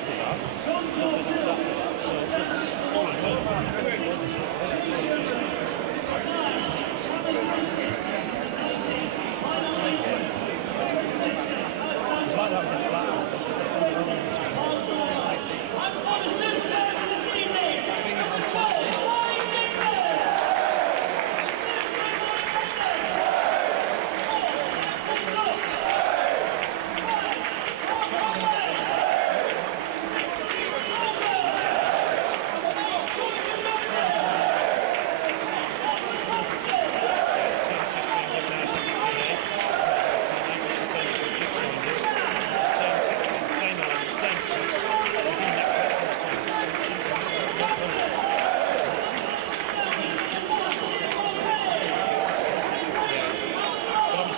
after that.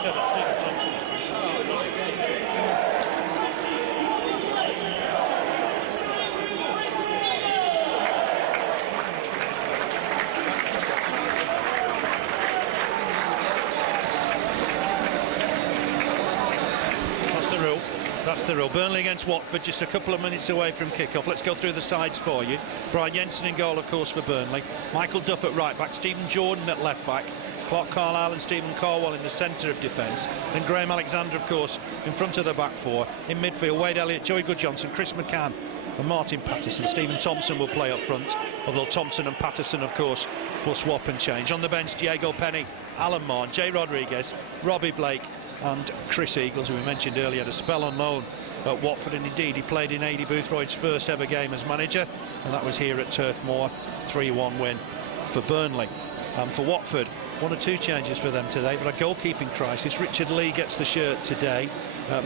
So that's the rule. Burnley against Watford, just a couple of minutes away from kick-off. Let's go through the sides for you. Brian Jensen in goal, of course, for Burnley. Michael Duff at right back. Stephen Jordan at left back. Clark Carlisle and Stephen Caldwell in the centre of defence. Then Graham Alexander, of course, in front of the back four. In midfield, Wade Elliott, Joey Guðjónsson, Chris McCann and Martin Paterson. Stephen Thompson will play up front, although Thompson and Paterson, of course, will swap and change. On the bench, Diego Penny, Alan Mahon, Jay Rodriguez, Robbie Blake and Chris Eagles, who we mentioned earlier, had a spell on loan at Watford, and indeed he played in Aidy Boothroyd's first ever game as manager, and that was here at Turf Moor. 3-1 win for Burnley. For Watford, one or two changes for them today, but a goalkeeping crisis. Richard Lee gets the shirt today.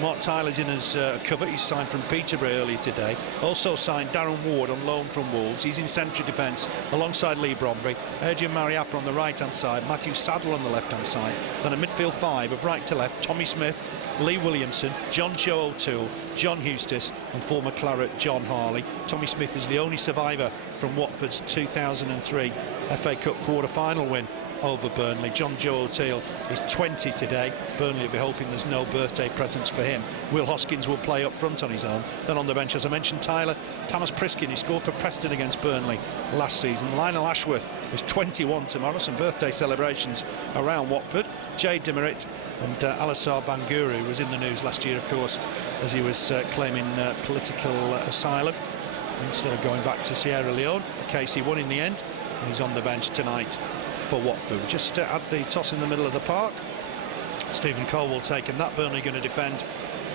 Mark Tyler's in as cover. He's signed from Peterborough earlier today. Also signed Darren Ward on loan from Wolves. He's in central defence alongside Lee Bromby. Ergin Mariappa on the right-hand side. Matthew Sadler on the left-hand side. Then a midfield five of right to left. Tommy Smith, Lee Williamson, John Joe O'Toole, John Eustace and former Claret John Harley. Tommy Smith is the only survivor from Watford's 2003 FA Cup quarter-final win over Burnley. John Joe O'Toole is 20 today. Burnley will be hoping there's no birthday presents for him. Will Hoskins will play up front on his own. Then on the bench, as I mentioned, Thomas Priskin, he scored for Preston against Burnley last season. Lionel Ashworth is 21 tomorrow. Some birthday celebrations around Watford. Jade Demerit and Alassar Banguru was in the news last year, of course, as he was claiming political asylum instead of going back to Sierra Leone. A case he won in the end, and he's on the bench tonight for Watford. We just had the toss in the middle of the park. Stephen Caldwell taking that. Burnley going to defend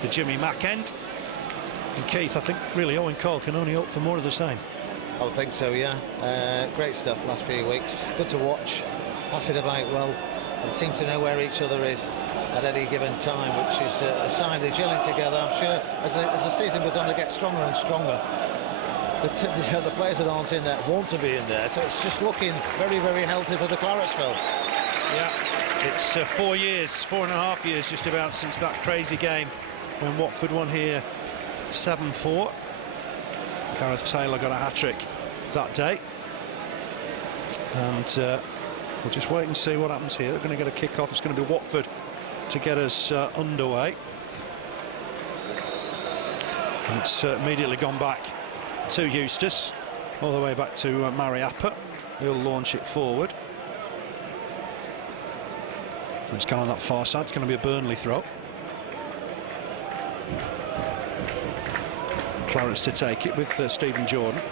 the Jimmy Mack end. And Keith, I think really Owen Cole can only hope for more of the same. I would think so, yeah. Great stuff last few weeks. Good to watch. Pass it about well and seem to know where each other is at any given time, which is a sign they're gelling together. I'm sure as the season goes on, they get stronger and stronger. The players that aren't in there want to be in there, so it's just looking very, very healthy for the Clarets, Phil. Yeah, it's 4.5 years just about since that crazy game when Watford won here 7-4. Gareth Taylor got a hat-trick that day, and we'll just wait and see what happens here. They're going to get a kick-off. It's going to be Watford to get us underway, and it's immediately gone back to Eustace, all the way back to Mariappa. He'll launch it forward. So it's gone on that far side. It's going to be a Burnley throw. Clarets to take it with Stephen Jordan.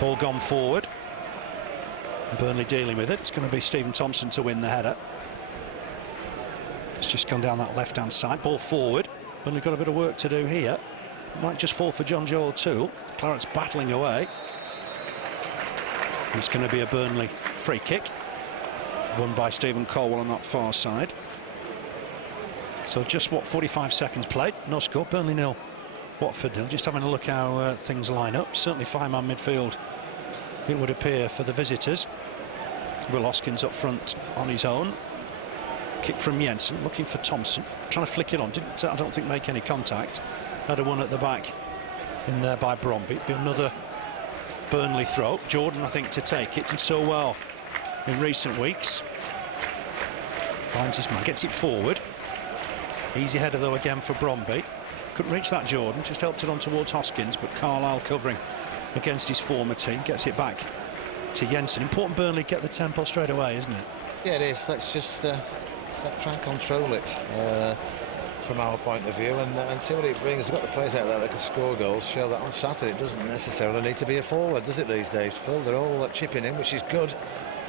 Ball gone forward. Burnley dealing with it. It's going to be Stephen Thompson to win the header. It's just gone down that left-hand side. Ball forward. Burnley got a bit of work to do here. Might just fall for John Joe O'Toole. Clarets battling away. It's going to be a Burnley free kick, won by Stephen Caldwell on that far side. So just 45 seconds played, no score. Burnley 0, Watford 0. Just having a look how things line up. Certainly five-man midfield, it would appear, for the visitors. Will Hoskins up front on his own. Kick from Jensen, looking for Thompson, trying to flick it on. Didn't, I don't think, make any contact. Had a one at the back in there by Bromby. Be another Burnley throw. Jordan, I think, to take it. Did so well in recent weeks. Finds his man, gets it forward. Easy header though again for Bromby. Couldn't reach that Jordan, just helped it on towards Hoskins, but Carlisle covering against his former team. Gets it back to Jensen. Important Burnley get the tempo straight away, isn't it? Yeah, it is. Let's just try and control it from our point of view and see what it brings. We've got the players out there that can score goals. Show that on Saturday it doesn't necessarily need to be a forward, does it, these days, Phil? They're all chipping in, which is good.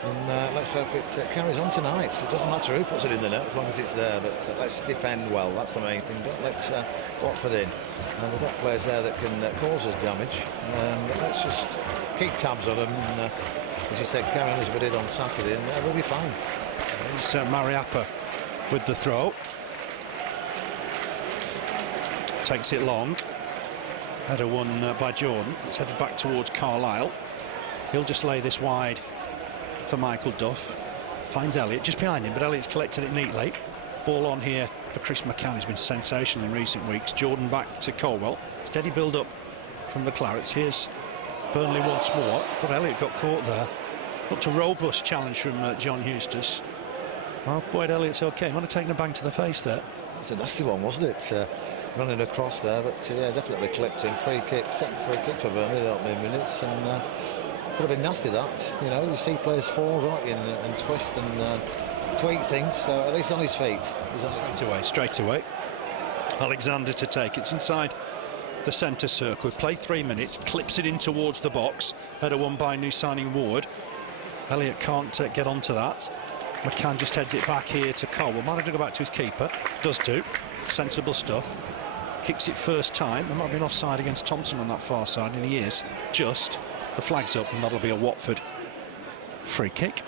And let's hope it carries on tonight. It doesn't matter who puts it in the net as long as it's there, but let's defend well. That's the main thing. Don't let Watford in. And they've got players there that can cause us damage. But let's just keep tabs on them. And, as you said, carry on as we did on Saturday, and we'll be fine. It's Mariappa with the throw. Takes it long. Header won by Jordan. It's headed back towards Carlisle. He'll just lay this wide for Michael Duff. Finds Elliott just behind him, but Elliott's collected it neatly. Ball on here for Chris McCann, who's been sensational in recent weeks. Jordan back to Caldwell. Steady build up from the Clarets. Here's Burnley once more. I thought Elliott got caught there. Looked a robust challenge from John Eustace. Well, Wade Elliott's okay. Might have taken a bang to the face there. It was a nasty one, wasn't it? Running across there, but yeah, definitely clipped him. Free kick, second free kick for Burnley, the opening minutes, and could have been nasty, that. You know, you see players fall, don't you, and twist and tweak things. So at least on his feet. Straight away. Alexander to take. It's inside the centre circle. Play 3 minutes. Clips it in towards the box. Header won by new signing Ward. Elliott can't get onto that. McCann just heads it back here to Caldwell. Managed to go back to his keeper. Does do. Sensible stuff. Kicks it first time. There might be an offside against Thompson on that far side, and he is. Just. The flag's up, and that'll be a Watford free kick.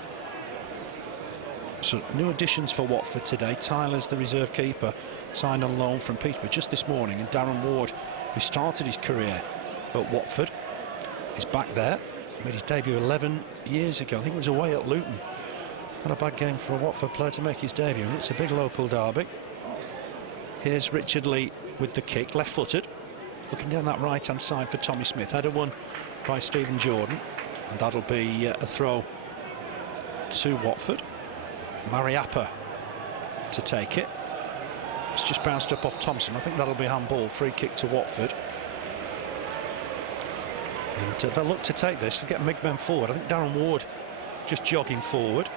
So new additions for Watford today. Tyler's the reserve keeper, signed on loan from Peterborough just this morning, and Darren Ward, who started his career at Watford, is back there. Made his debut 11 years ago. I think it was away at Luton. Not a bad game for a Watford player to make his debut, and it's a big local derby. Here's Richard Lee with the kick, left-footed, looking down that right-hand side for Tommy Smith. Header won by Stephen Jordan, and that'll be a throw to Watford. Mariappa to take it. It's just bounced up off Thompson. I think that'll be handball. Free kick to Watford. And they'll look to take this and get big men forward. I think Darren Ward just jogging forward,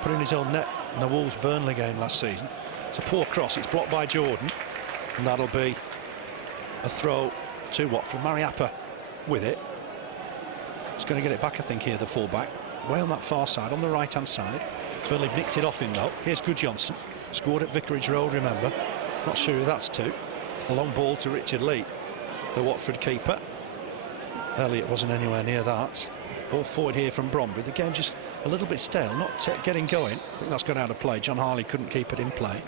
put in his own net in the Wolves-Burnley game last season. It's a poor cross. It's blocked by Jordan, and that'll be a throw to Watford. Mariappa with it. He's going to get it back, I think, here, the fullback. Way on that far side, on the right-hand side. Burnley nicked it off him, though. Here's Guðjónsson. Scored at Vicarage Road, remember. Not sure who that's to. A long ball to Richard Lee, the Watford keeper. Elliott wasn't anywhere near that. Ball forward here from Bromby. The game's just a little bit stale, not getting going. I think that's gone out of play. John Harley couldn't keep it in play.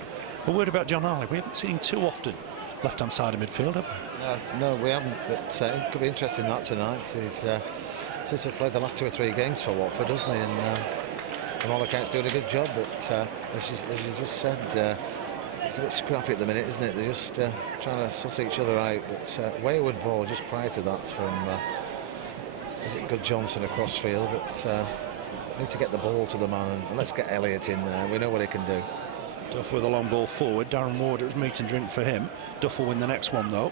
A word about John Harley. We haven't seen him too often left-hand side of midfield, have we? No, we haven't, but it could be interesting that tonight. He's since he played the last 2 or 3 games for Watford, doesn't he? And from all accounts doing a good job, but as you just said, it's a bit scrappy at the minute, isn't it? They're just trying to suss each other out. But wayward ball just prior to that from is it Guðjónsson across field, but need to get the ball to the man, and let's get Elliott in there. We know what he can do. Duff with a long ball forward. Darren Ward, it was meat and drink for him. Duff will win the next one, though.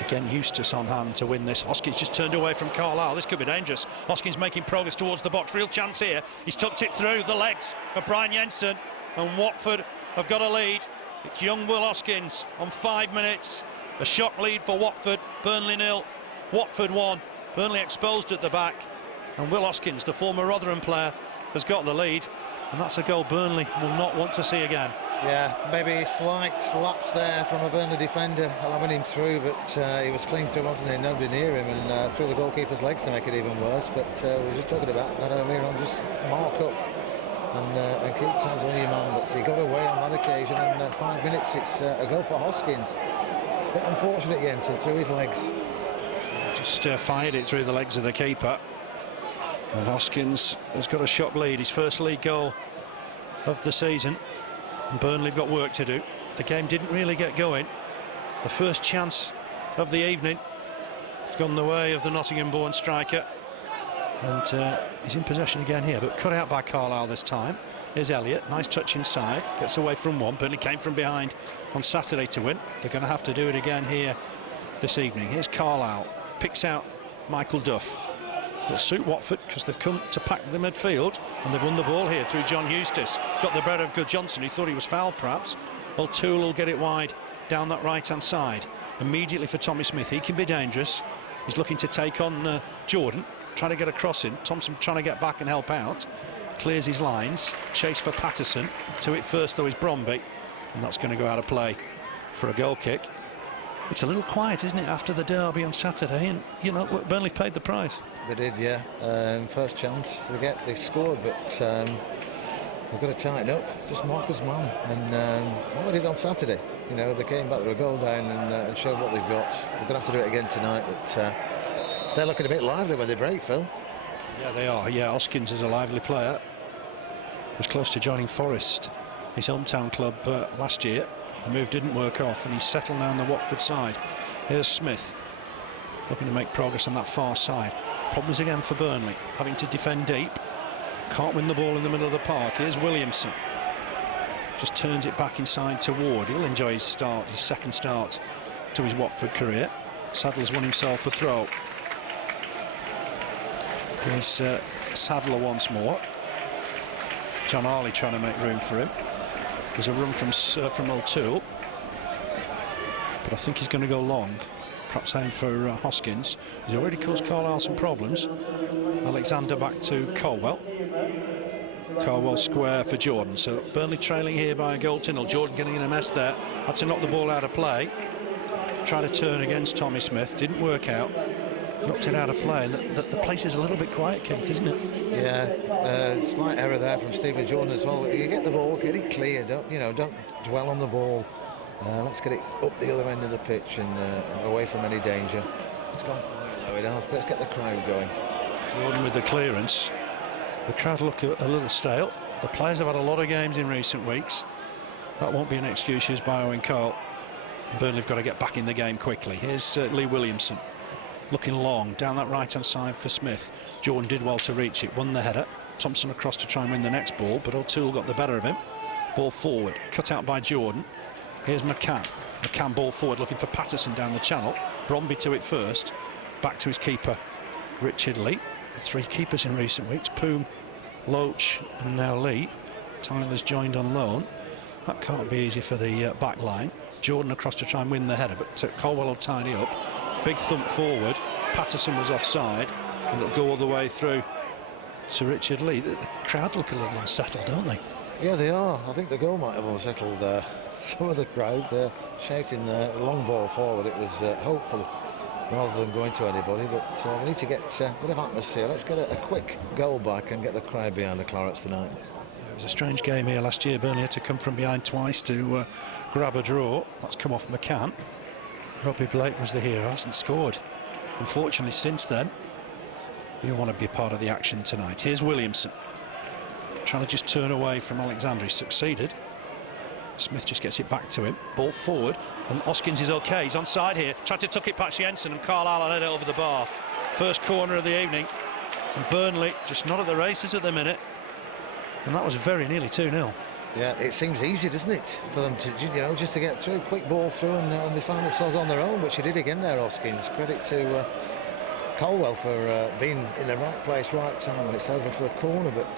Again, Eustace on hand to win this. Hoskins just turned away from Carlisle. This could be dangerous. Hoskins making progress towards the box. Real chance here. He's tucked it through the legs of Brian Jensen, and Watford have got a lead. It's young Will Hoskins on 5 minutes. A shock lead for Watford. Burnley 0, Watford 1. Burnley exposed at the back, and Will Hoskins, the former Rotherham player, has got the lead, and that's a goal Burnley will not want to see again. Yeah, maybe a slight lapse there from a Burnley defender allowing him through, but he was clean through, wasn't he? Nobody near him, and through the goalkeeper's legs to make it even worse. But we were just talking about that earlier on. Just mark up and keep tabs on your man. But he got away on that occasion, and 5 minutes, it's a goal for Hoskins. Bit unfortunate, Jensen, through his legs. Just fired it through the legs of the keeper, and Hoskins has got a shock lead. His first league goal of the season. Burnley have got work to do. The game didn't really get going. The first chance of the evening has gone the way of the Nottingham-born striker. And he's in possession again here, but cut out by Carlisle this time. Here's Elliott, nice touch inside, gets away from one. Burnley came from behind on Saturday to win. They're going to have to do it again here this evening. Here's Carlisle, picks out Michael Duff. Will suit Watford because they've come to pack the midfield, and they've won the ball here through John Eustace. Got the better of Guðjónsson, he thought he was fouled perhaps. O'Toole will get it wide down that right-hand side. Immediately for Tommy Smith, he can be dangerous. He's looking to take on Jordan, trying to get a cross in. Thompson trying to get back and help out. Clears his lines, chase for Paterson. To it first though is Bromby, and that's going to go out of play for a goal kick. It's a little quiet, isn't it, after the derby on Saturday, and you know, Burnley paid the price. They did, yeah. First chance they scored, but we've got to tighten up. Just Marcus man, and what we did on Saturday. You know, they came back, they were a goal down, and showed what they've got. We're going to have to do it again tonight, but they're looking a bit lively when they break, Phil. Yeah, they are. Yeah, Hoskins is a lively player. Was close to joining Forest, his hometown club, last year. The move didn't work off, and he's settled now on the Watford side. Here's Smith, looking to make progress on that far side. Problems again for Burnley, having to defend deep. Can't win the ball in the middle of the park. Here's Williamson. Just turns it back inside to Ward. He'll enjoy his second start to his Watford career. Sadler's won himself a throw. Here's Sadler once more. John Harley trying to make room for him. There's a run from O'Toole, but I think he's going to go long. Perhaps aim for Hoskins. He's already caused Carlisle some problems. Alexander back to Caldwell. Caldwell square for Jordan. So Burnley trailing here by a goal to nil. Jordan getting in a mess there. Had to knock the ball out of play. Tried to turn against Tommy Smith. Didn't work out. Knocked it out of play. The place is a little bit quiet, Keith, isn't it? Yeah, slight error there from Stephen Jordan as well. You get the ball, get it clear. Don't dwell on the ball. Let's get it up the other end of the pitch and away from any danger. It's gone though it has. Let's get the crowd going. Jordan with the clearance. The crowd look a little stale. The players have had a lot of games in recent weeks. That won't be an excuse used by Owen Cole. Burnley have got to get back in the game quickly. Here's Lee Williamson. Looking long down that right-hand side for Smith. Jordan did well to reach it, won the header. Thompson across to try and win the next ball, but O'Toole got the better of him. Ball forward, cut out by Jordan. Here's McCann. McCann ball forward, looking for Paterson down the channel. Bromby to it first. Back to his keeper, Richard Lee. Three keepers in recent weeks, Poom, Loach and now Lee. Tyler's joined on loan. That can't be easy for the back line. Jordan across to try and win the header, but Caldwell will tidy up. Big thump forward. Paterson was offside, and it'll go all the way through to Richard Lee. The crowd look a little unsettled, don't they? Yeah, they are. I think the goal might have unsettled some of the crowd. Shouting the long ball forward. It was hopeful rather than going to anybody, but we need to get a bit of atmosphere. Let's get a quick goal back and get the crowd behind the Clarets tonight. It was a strange game here last year. Burnley had to come from behind twice to grab a draw. That's come off McCann. Robbie Blake was the hero, hasn't scored. Unfortunately, since then, you want to be a part of the action tonight. Here's Williamson, trying to just turn away from Alexander. He succeeded. Smith just gets it back to him. Ball forward, and Hoskins is okay. He's onside here. Tried to tuck it past Jensen, and Carlisle led it over the bar. First corner of the evening, and Burnley just not at the races at the minute. And that was very nearly 2-0. Yeah, it seems easy, doesn't it, for them to, just to get through, quick ball through, and they find themselves on their own, which he did again there, Hoskins. Credit to Caldwell for being in the right place, right time, and it's over for a corner, but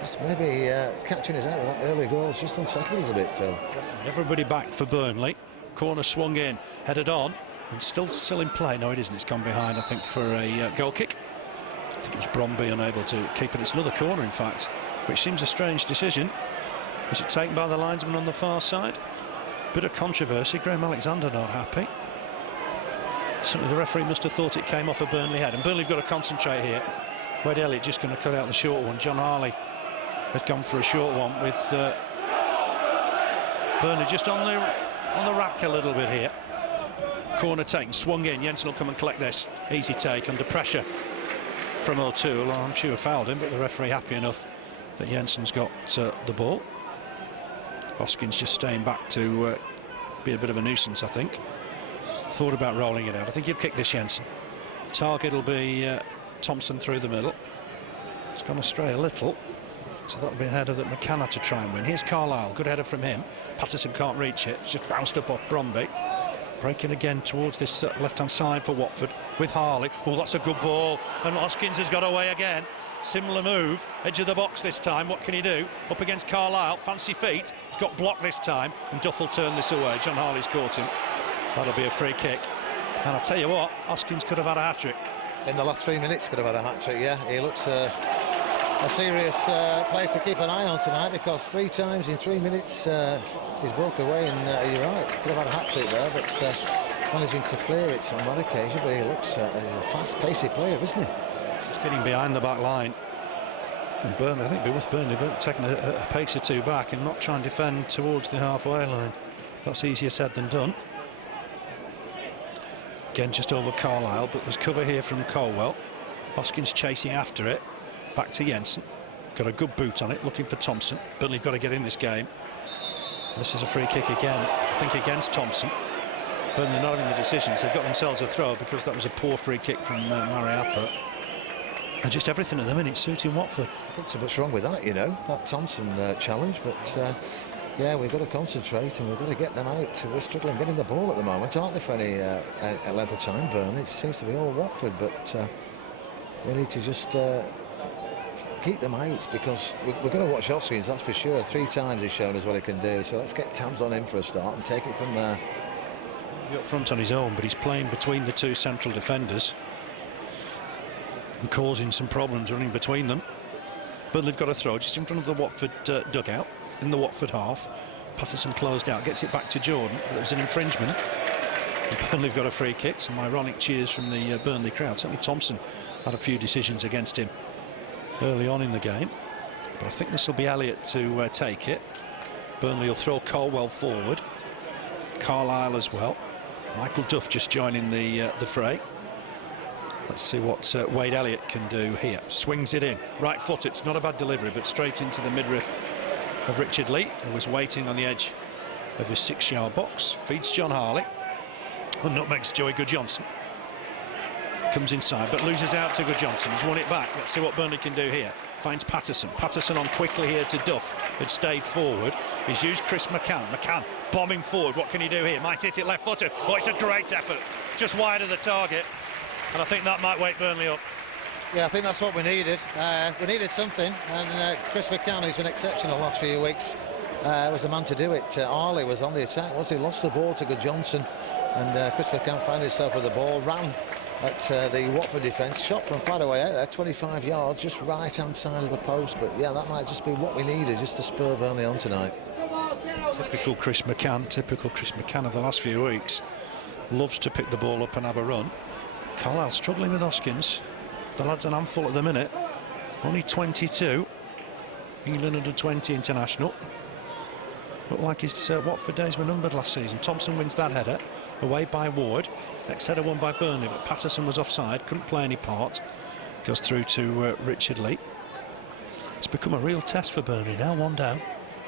just maybe catching us out with that early goal has just unsettled us a bit, Phil. Everybody back for Burnley. Corner swung in, headed on, and still in play. No, it isn't. It's gone behind, I think, for a goal kick. I think it was Bromby unable to keep it. It's another corner, in fact, which seems a strange decision. Was it taken by the linesman on the far side? Bit of controversy. Graham Alexander not happy. Certainly the referee must have thought it came off a Burnley head, and Burnley've got to concentrate here. Wade Elliott just going to cut out the short one. John Harley had gone for a short one with Burnley just on the rack a little bit here. Corner taken, swung in. Jensen will come and collect this. Easy take under pressure from O'Toole. I'm sure fouled him, but the referee happy enough that Jensen's got the ball. Hoskins just staying back to be a bit of a nuisance, I think. Thought about rolling it out. I think he'll kick this, Jensen. Target will be Thompson through the middle. It's gone astray a little, so that'll be a header that McCann had to try and win. Here's Carlisle, good header from him. Paterson can't reach it, it's just bounced up off Bromby. Breaking again towards this left-hand side for Watford with Harley. Oh, that's a good ball, and Hoskins has got away again. Similar move, edge of the box this time. What can he do? Up against Carlisle, fancy feet. He's got blocked this time, and Duff will turn this away. John Harley's caught him. That'll be a free kick. And I'll tell you what, Hoskins could have had a hat-trick. In the last 3 minutes, could have had a hat-trick, yeah. He looks a serious place to keep an eye on tonight, because 3 times in 3 minutes he's broke away, and you're right, could have had a hat-trick there, but managing to clear it on that occasion. But he looks a fast-paced player, isn't he? Just getting behind the back line. And Burnley, I think it'll be with Burnley, but taking a pace or two back and not try and defend towards the halfway line. That's easier said than done. Again, just over Carlisle, but there's cover here from Caldwell. Hoskins chasing after it. Back to Jensen. Got a good boot on it, looking for Thompson. Burnley have got to get in this game. This is a free kick again, I think, against Thompson. Burnley not having the decisions. They've got themselves a throw because that was a poor free kick from Mariappa. And just everything at the minute suiting Watford. I think so much wrong with that, you know, that Thompson challenge, but yeah, we've got to concentrate and we've got to get them out. We're struggling getting the ball at the moment, aren't they, for any length of time, Burnley? It seems to be all Watford, but we need to just keep them out, because we're going to watch Hoskins, that's for sure. 3 times he's shown us what he can do, so let's get tabs on him for a start and take it from there. He's up front on his own, but he's playing between the 2 central defenders and causing some problems running between them. Burnley've got a throw just in front of the Watford dugout, in the Watford half. Paterson closed out, gets it back to Jordan, but it was an infringement. And Burnley've got a free kick. Some ironic cheers from the Burnley crowd. Certainly Thompson had a few decisions against him early on in the game, but I think this will be Elliott to take it. Burnley will throw Caldwell forward, Carlisle as well. Michael Duff just joining the fray. Let's see what Wade Elliott can do here. Swings it in, right foot. It's not a bad delivery, but straight into the midriff of Richard Lee, who was waiting on the edge of his 6-yard box. Feeds John Harley, and nutmegs Joey Guðjónsson. Comes inside, but loses out to Guðjónsson. He's won it back. Let's see what Burnley can do here. Finds Paterson. Paterson on quickly here to Duff, who'd stayed forward. He's used Chris McCann. McCann bombing forward. What can he do here? Might hit it left-footed. Oh, it's a great effort. Just wide of the target. And I think that might wake Burnley up. Yeah, I think that's what we needed. We needed something, and Chris McCann, who's been exceptional the last few weeks, was the man to do it. Harley was on the attack, he lost the ball to Guðjónsson, and Chris McCann found himself with the ball, ran at the Watford defence, shot from quite a way out there, 25 yards, just right-hand side of the post. But yeah, that might just be what we needed, just to spur Burnley on tonight. Typical Chris McCann of the last few weeks. Loves to pick the ball up and have a run. Carlisle struggling with Hoskins. The lad's an handful at the minute. Only 22. England under 20 international. Looked like his Watford days were numbered last season. Thompson wins that header, away by Ward. Next header won by Burnley, but Paterson was offside, couldn't play any part. Goes through to Richard Lee. It's become a real test for Burnley now, 1 down.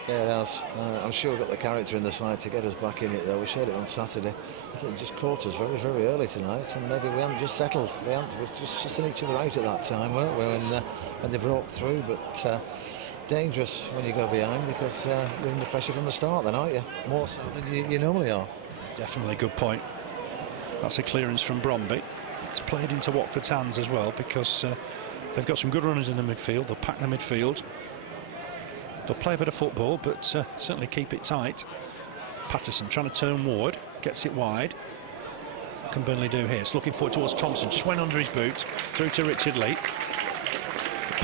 Yeah, it has. I'm sure we've got the character in the side to get us back in it, though. We showed it on Saturday. I think it just caught us very, very early tonight, and maybe we haven't just settled. We were just sussing each other out at that time, weren't we, when they broke through. But dangerous when you go behind, because you're under pressure from the start then, aren't you? More so than you normally are. Definitely, good point. That's a clearance from Bromby. It's played into Watford's hands as well, because they've got some good runners in the midfield. They'll pack the midfield. They'll play a bit of football, but certainly keep it tight. Paterson trying to turn Ward, gets it wide. What can Burnley do here? It's looking forward towards Thompson, just went under his boot, through to Richard Lee.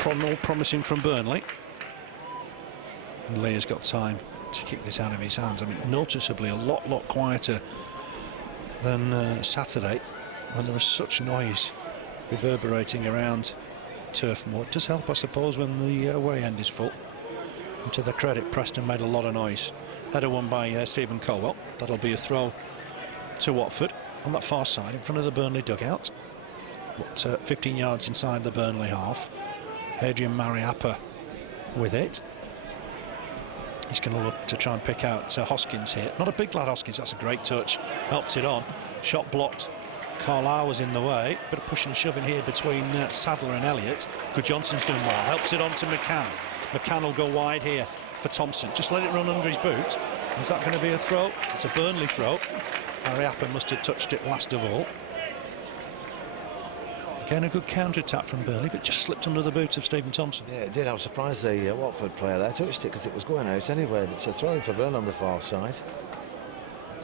All promising from Burnley. And Lee has got time to kick this out of his hands. I mean, noticeably a lot quieter than Saturday, when there was such noise reverberating around Turf Moor. It does help, I suppose, when the away end is full. And to their credit, Preston made a lot of noise. Header won by Stephen Caldwell. That'll be a throw to Watford on that far side in front of the Burnley dugout. 15 yards inside the Burnley half. Adrian Mariappa with it. He's going to look to try and pick out Hoskins here. Not a big lad, Hoskins. That's a great touch. Helps it on. Shot blocked Carlisle was in the way. Bit of pushing and shoving here between Sadler and Elliott. Guðjónsson's doing well. Helps it on to McCann. McCann will go wide here for Thompson. Just let it run under his boot. Is that going to be a throw? It's a Burnley throw. Mariappa must have touched it last of all. Again, a good counter-attack from Burnley, but just slipped under the boot of Stephen Thompson. Yeah, it did. I was surprised the Watford player there touched it because it was going out anyway. But it's a throw-in for Burnley on the far side.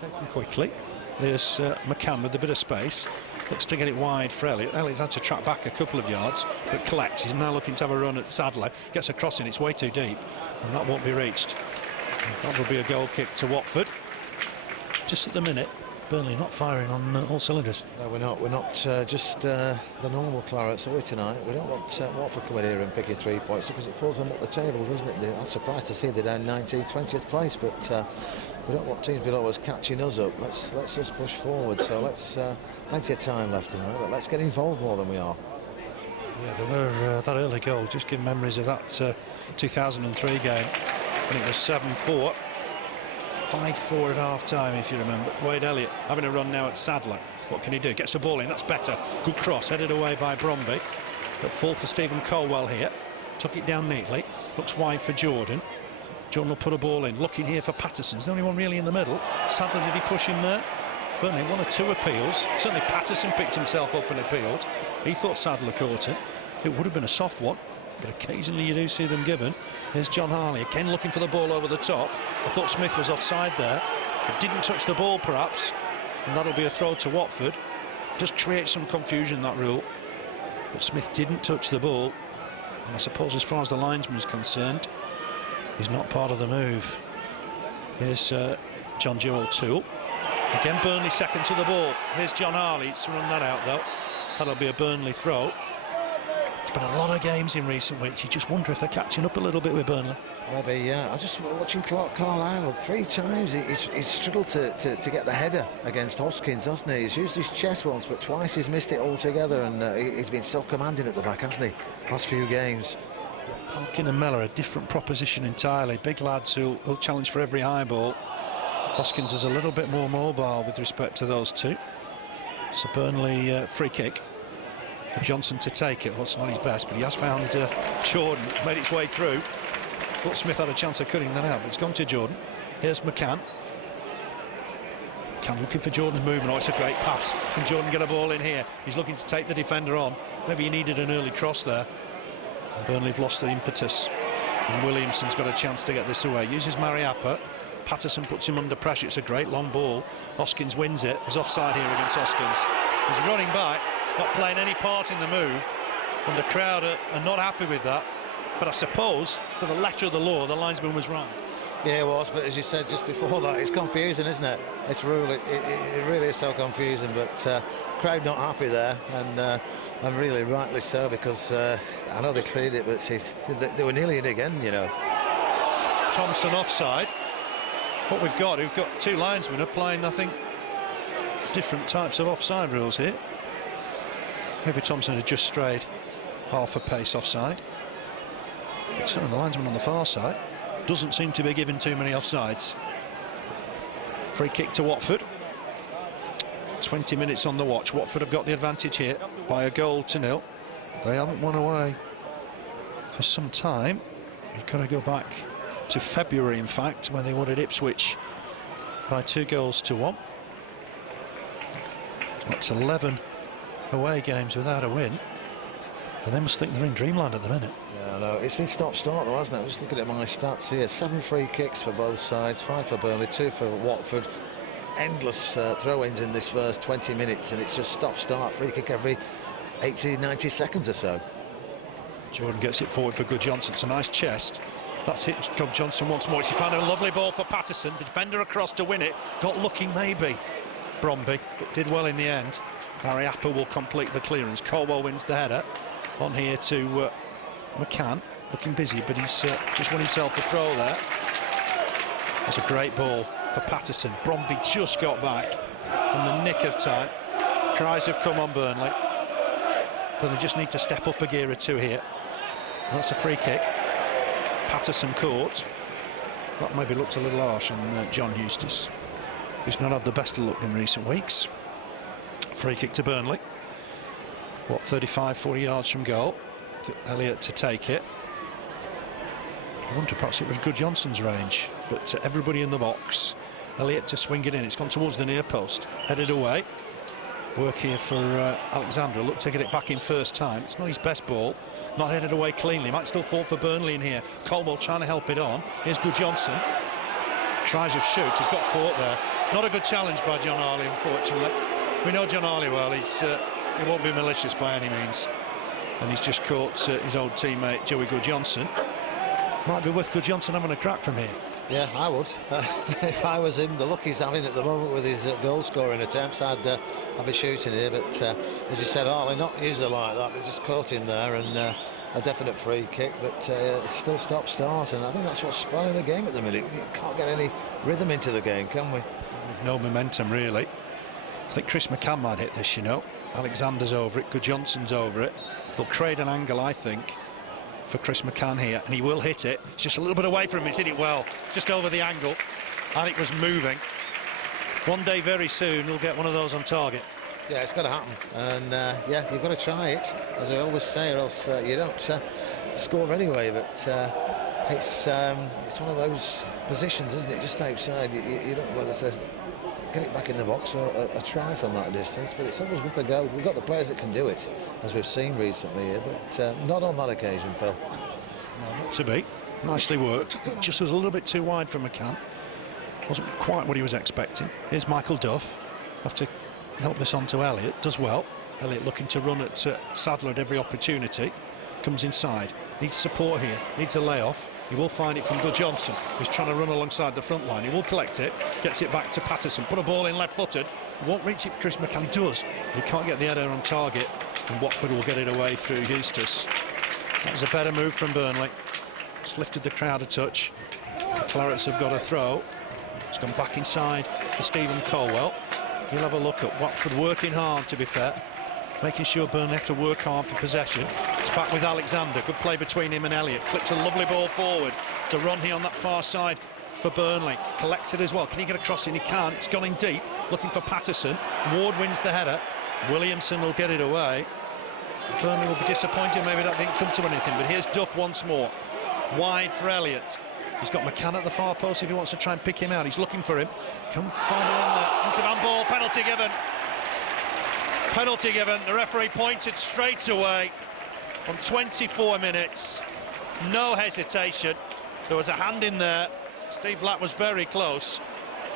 Taken quickly. There's McCann with a bit of space. Looks to get it wide for Elliott. Elliott's had to track back a couple of yards, but collects. He's now looking to have a run at Sadler. Gets a crossing. It's way too deep, and that won't be reached. That will be a goal kick to Watford. Just at the minute, Burnley not firing on all cylinders. No, we're not. We're not just the normal Clarets, are we, tonight? We don't want Watford coming here and picking 3 points because it pulls them up the table, doesn't it? I'm surprised to see they're down 19th, 20th place, but we don't want teams below us catching us up. Let's just push forward. So let's plenty of time left tonight, but let's get involved more than we are. Yeah, there were that early goal. Just give memories of that 2003 game, and it was 7-4. 5-4 at half-time, if you remember. Wade Elliott having a run now at Sadler. What can he do? Gets a ball in. That's better. Good cross. Headed away by Bromby. But full for Stephen Caldwell here. Took it down neatly. Looks wide for Jordan. Jordan will put a ball in. Looking here for Paterson. There's the only one really in the middle. Sadler, did he push him there? Burnley 1 or 2 appeals. Certainly Paterson picked himself up and appealed. He thought Sadler caught it. It would have been a soft one, but occasionally you do see them given. Here's John Harley again looking for the ball over the top. I thought Smith was offside there, but didn't touch the ball perhaps, and that'll be a throw to Watford. Just creates some confusion, that rule, but Smith didn't touch the ball, and I suppose as far as the linesman's concerned, he's not part of the move. Here's John Jewell Toole. Again Burnley second to the ball. Here's John Harley to run that out though. That'll be a Burnley throw. It's been a lot of games in recent weeks. You just wonder if they're catching up a little bit with Burnley. Maybe, yeah. I just watching Carlisle 3 times. He's struggled to get the header against Hoskins, hasn't he? He's used his chest once, but twice he's missed it altogether, and he's been so commanding at the back, hasn't he? Last few games. Parkin and Mellor, a different proposition entirely. Big lads who'll challenge for every high ball. Hoskins is a little bit more mobile with respect to those two. So Burnley free kick. Johnson to take it. Well, it's not his best, but he has found Jordan. Made its way through. Thought Smith had a chance of cutting that out, but it's gone to Jordan. Here's McCann. McCann looking for Jordan's movement. Oh, it's a great pass. Can Jordan get a ball in here? He's looking to take the defender on. Maybe he needed an early cross there. And Burnley have lost the impetus. And Williamson's got a chance to get this away. Uses Mariappa. Paterson puts him under pressure. It's a great long ball. Hoskins wins it. He's offside here against Hoskins. He's running back, not playing any part in the move, and the crowd are not happy with that. But I suppose, to the letter of the law, the linesman was right. Yeah, it was, but as you said just before that, it's confusing, isn't it? It's really, it really is so confusing, but crowd not happy there, and really rightly so, because I know they cleared it, but see, they were nearly in again, you know. Thompson offside. What we've got 2 linesmen applying, I think, different types of offside rules here. Maybe Thompson had just strayed half a pace offside. But certainly the linesman on the far side doesn't seem to be given too many offsides. Free kick to Watford. 20 minutes on the watch. Watford have got the advantage here by 1-0. They haven't won away for some time. You've got to go back to February, in fact, when they wanted Ipswich by 2-1. That's 11 away games without a win, and they must think they're in dreamland at the minute. Yeah, I know. It's been stop-start though, hasn't it? I'm just looking at my stats here. 7 free kicks for both sides, 5 for Burnley, 2 for Watford. Endless throw-ins in this first 20 minutes, and it's just stop-start, free kick every 80, 90 seconds or so. Jordan gets it forward for Guðjónsson. It's a nice chest. That's hit Guðjónsson once more. He found a lovely ball for Paterson. The defender across to win it. Got lucky maybe, Bromby, but did well in the end. Mariappa will complete the clearance. Caldwell wins the header. On here to McCann. Looking busy, but he's just won himself a throw there. That's a great ball for Paterson. Bromby just got back in the nick of time. Cries have come on Burnley. Burnley just need to step up a gear or 2 here. And that's a free kick. Paterson caught. That maybe looked a little harsh on John Eustace, who's not had the best of luck in recent weeks. Free kick to Burnley. What, 35, 40 yards from goal. Elliott to take it. I wonder perhaps it was Guðjónsson's range, but everybody in the box. Elliott to swing it in. It's gone towards the near post. Headed away. Work here for Alexander. Look to get it back in first time. It's not his best ball. Not headed away cleanly. Might still fall for Burnley in here. Caldwell trying to help it on. Here's Guðjónsson. Tries of shoot. He's got caught there. Not a good challenge by John Harley, unfortunately. We know John Harley well. He won't be malicious by any means. And he's just caught his old teammate, Joey Guðjónsson. Might be worth Guðjónsson having a crack from here. Yeah, I would. If I was him, the luck he's having at the moment with his goal-scoring attempts, I'd be shooting here. But as you said, Harley not usually like that, but just caught him there, and a definite free kick. But it's still stop-start, and I think that's what's spoiling the game at the minute. You can't get any rhythm into the game, can we? No momentum, really. I think Chris McCann might hit this, you know. Alexander's over it, Guðjónsson's over it. They'll create an angle, I think, for Chris McCann here, and he will hit it. It's just a little bit away from him. He's hit it well, just over the angle, and it was moving. One day, very soon, we'll get one of those on target. Yeah, it's got to happen, and yeah, you've got to try it, as I always say, or else you don't score anyway. But it's one of those positions, isn't it? Just outside, you don't know whether to get it back in the box or a try from that distance, but it's always with the go. We've got the players that can do it, as we've seen recently here, but not on that occasion, Phil. No, not to be. Nicely worked. It just was a little bit too wide for McCann. Wasn't quite what he was expecting. Here's Michael Duff. Have to help this on to Elliott. Does well. Elliott looking to run at Sadler at every opportunity. Comes inside. Needs support here. Needs a layoff. He will find it from Guðjónsson, who's trying to run alongside the front line. He will collect it. Gets it back to Paterson. Put a ball in left-footed. Won't reach it. Chris McCann does. He can't get the header on target, and Watford will get it away through Eustace. That was a better move from Burnley. It's lifted the crowd a touch. Clarets have got a throw. It's gone back inside for Stephen Caldwell. He'll have a look at Watford working hard, to be fair. Making sure Burnley have to work hard for possession. It's back with Alexander. Good play between him and Elliott. Clips a lovely ball forward to Ronhi on that far side for Burnley. Collected as well. Can he get across in? He can't. It's gone in deep. Looking for Paterson. Ward wins the header. Williamson will get it away. Burnley will be disappointed. Maybe that didn't come to anything. But here's Duff once more. Wide for Elliott. He's got McCann at the far post if he wants to try and pick him out. He's looking for him. Come find him in there. Into that ball. Penalty given. Penalty given. The referee pointed straight away on 24 minutes. No hesitation. There was a hand in there. Steve Bratt was very close,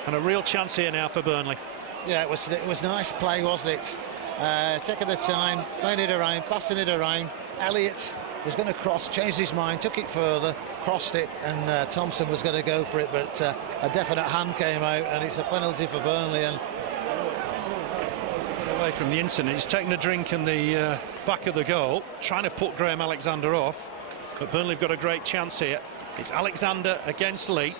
and a real chance here now for Burnley. Yeah, it was nice play, wasn't it? Taking the time, playing it around, passing it around. Elliott was going to cross, changed his mind, took it further, crossed it, and Thompson was going to go for it, but a definite hand came out, and it's a penalty for Burnley. And away from the incident, he's taking a drink in the back of the goal, trying to put Graham Alexander off, but Burnley have got a great chance here. It's Alexander against Lee.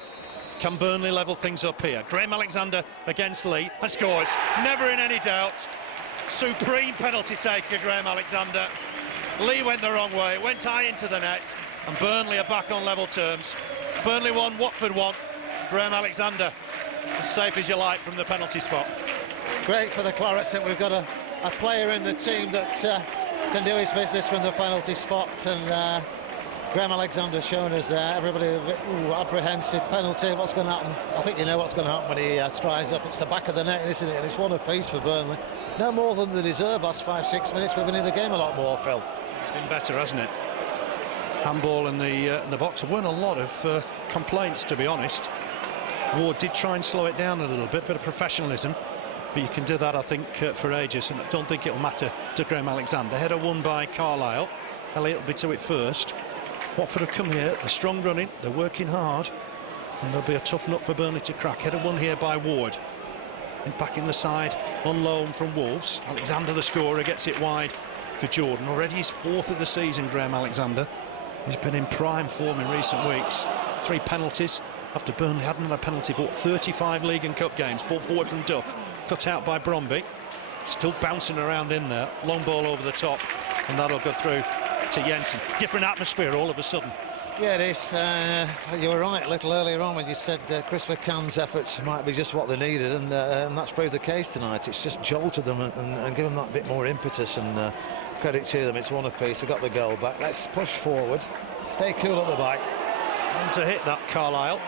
Can Burnley level things up here? Graham Alexander against Lee and scores. Never in any doubt. Supreme penalty taker, Graham Alexander. Lee went the wrong way, went high into the net, and Burnley are back on level terms. Burnley 1, Watford 1. Graham Alexander as safe as you like from the penalty spot. Great for the Clarets that we've got a player in the team that can do his business from the penalty spot, and Graham Alexander showing us there. Everybody a bit apprehensive. Penalty, what's going to happen? I think you know what's going to happen when he strides up. It's the back of the net, isn't it? And it's one apiece for Burnley. No more than they deserve last 5-6 minutes. We've been in the game a lot more, Phil. Been better, hasn't it? Handball in the box. There weren't a lot of complaints, to be honest. Ward did try and slow it down a little bit of professionalism, but you can do that, I think, for ages, and I don't think it'll matter to Graham Alexander. Header won by Carlisle. Elliott will be to it first. Watford have come here, they're strong running, they're working hard, and there'll be a tough nut for Burnley to crack. Header won here by Ward. And back in the side, on loan from Wolves. Alexander, the scorer, gets it wide for Jordan. Already his 4th of the season, Graham Alexander. He's been in prime form in recent weeks. 3 penalties after Burnley hadn't had a penalty for 35 League and Cup games. Ball forward from Duff, cut out by Bromby. Still bouncing around in there. Long ball over the top, and that'll go through to Jensen. Different atmosphere all of a sudden. Yeah, it is. You were right a little earlier on when you said Chris McCann's efforts might be just what they needed, and that's proved the case tonight. It's just jolted them and given them that bit more impetus, and credit to them. It's one apiece. We got the goal back. Let's push forward. Stay cool at the back. And to hit that, Carlisle.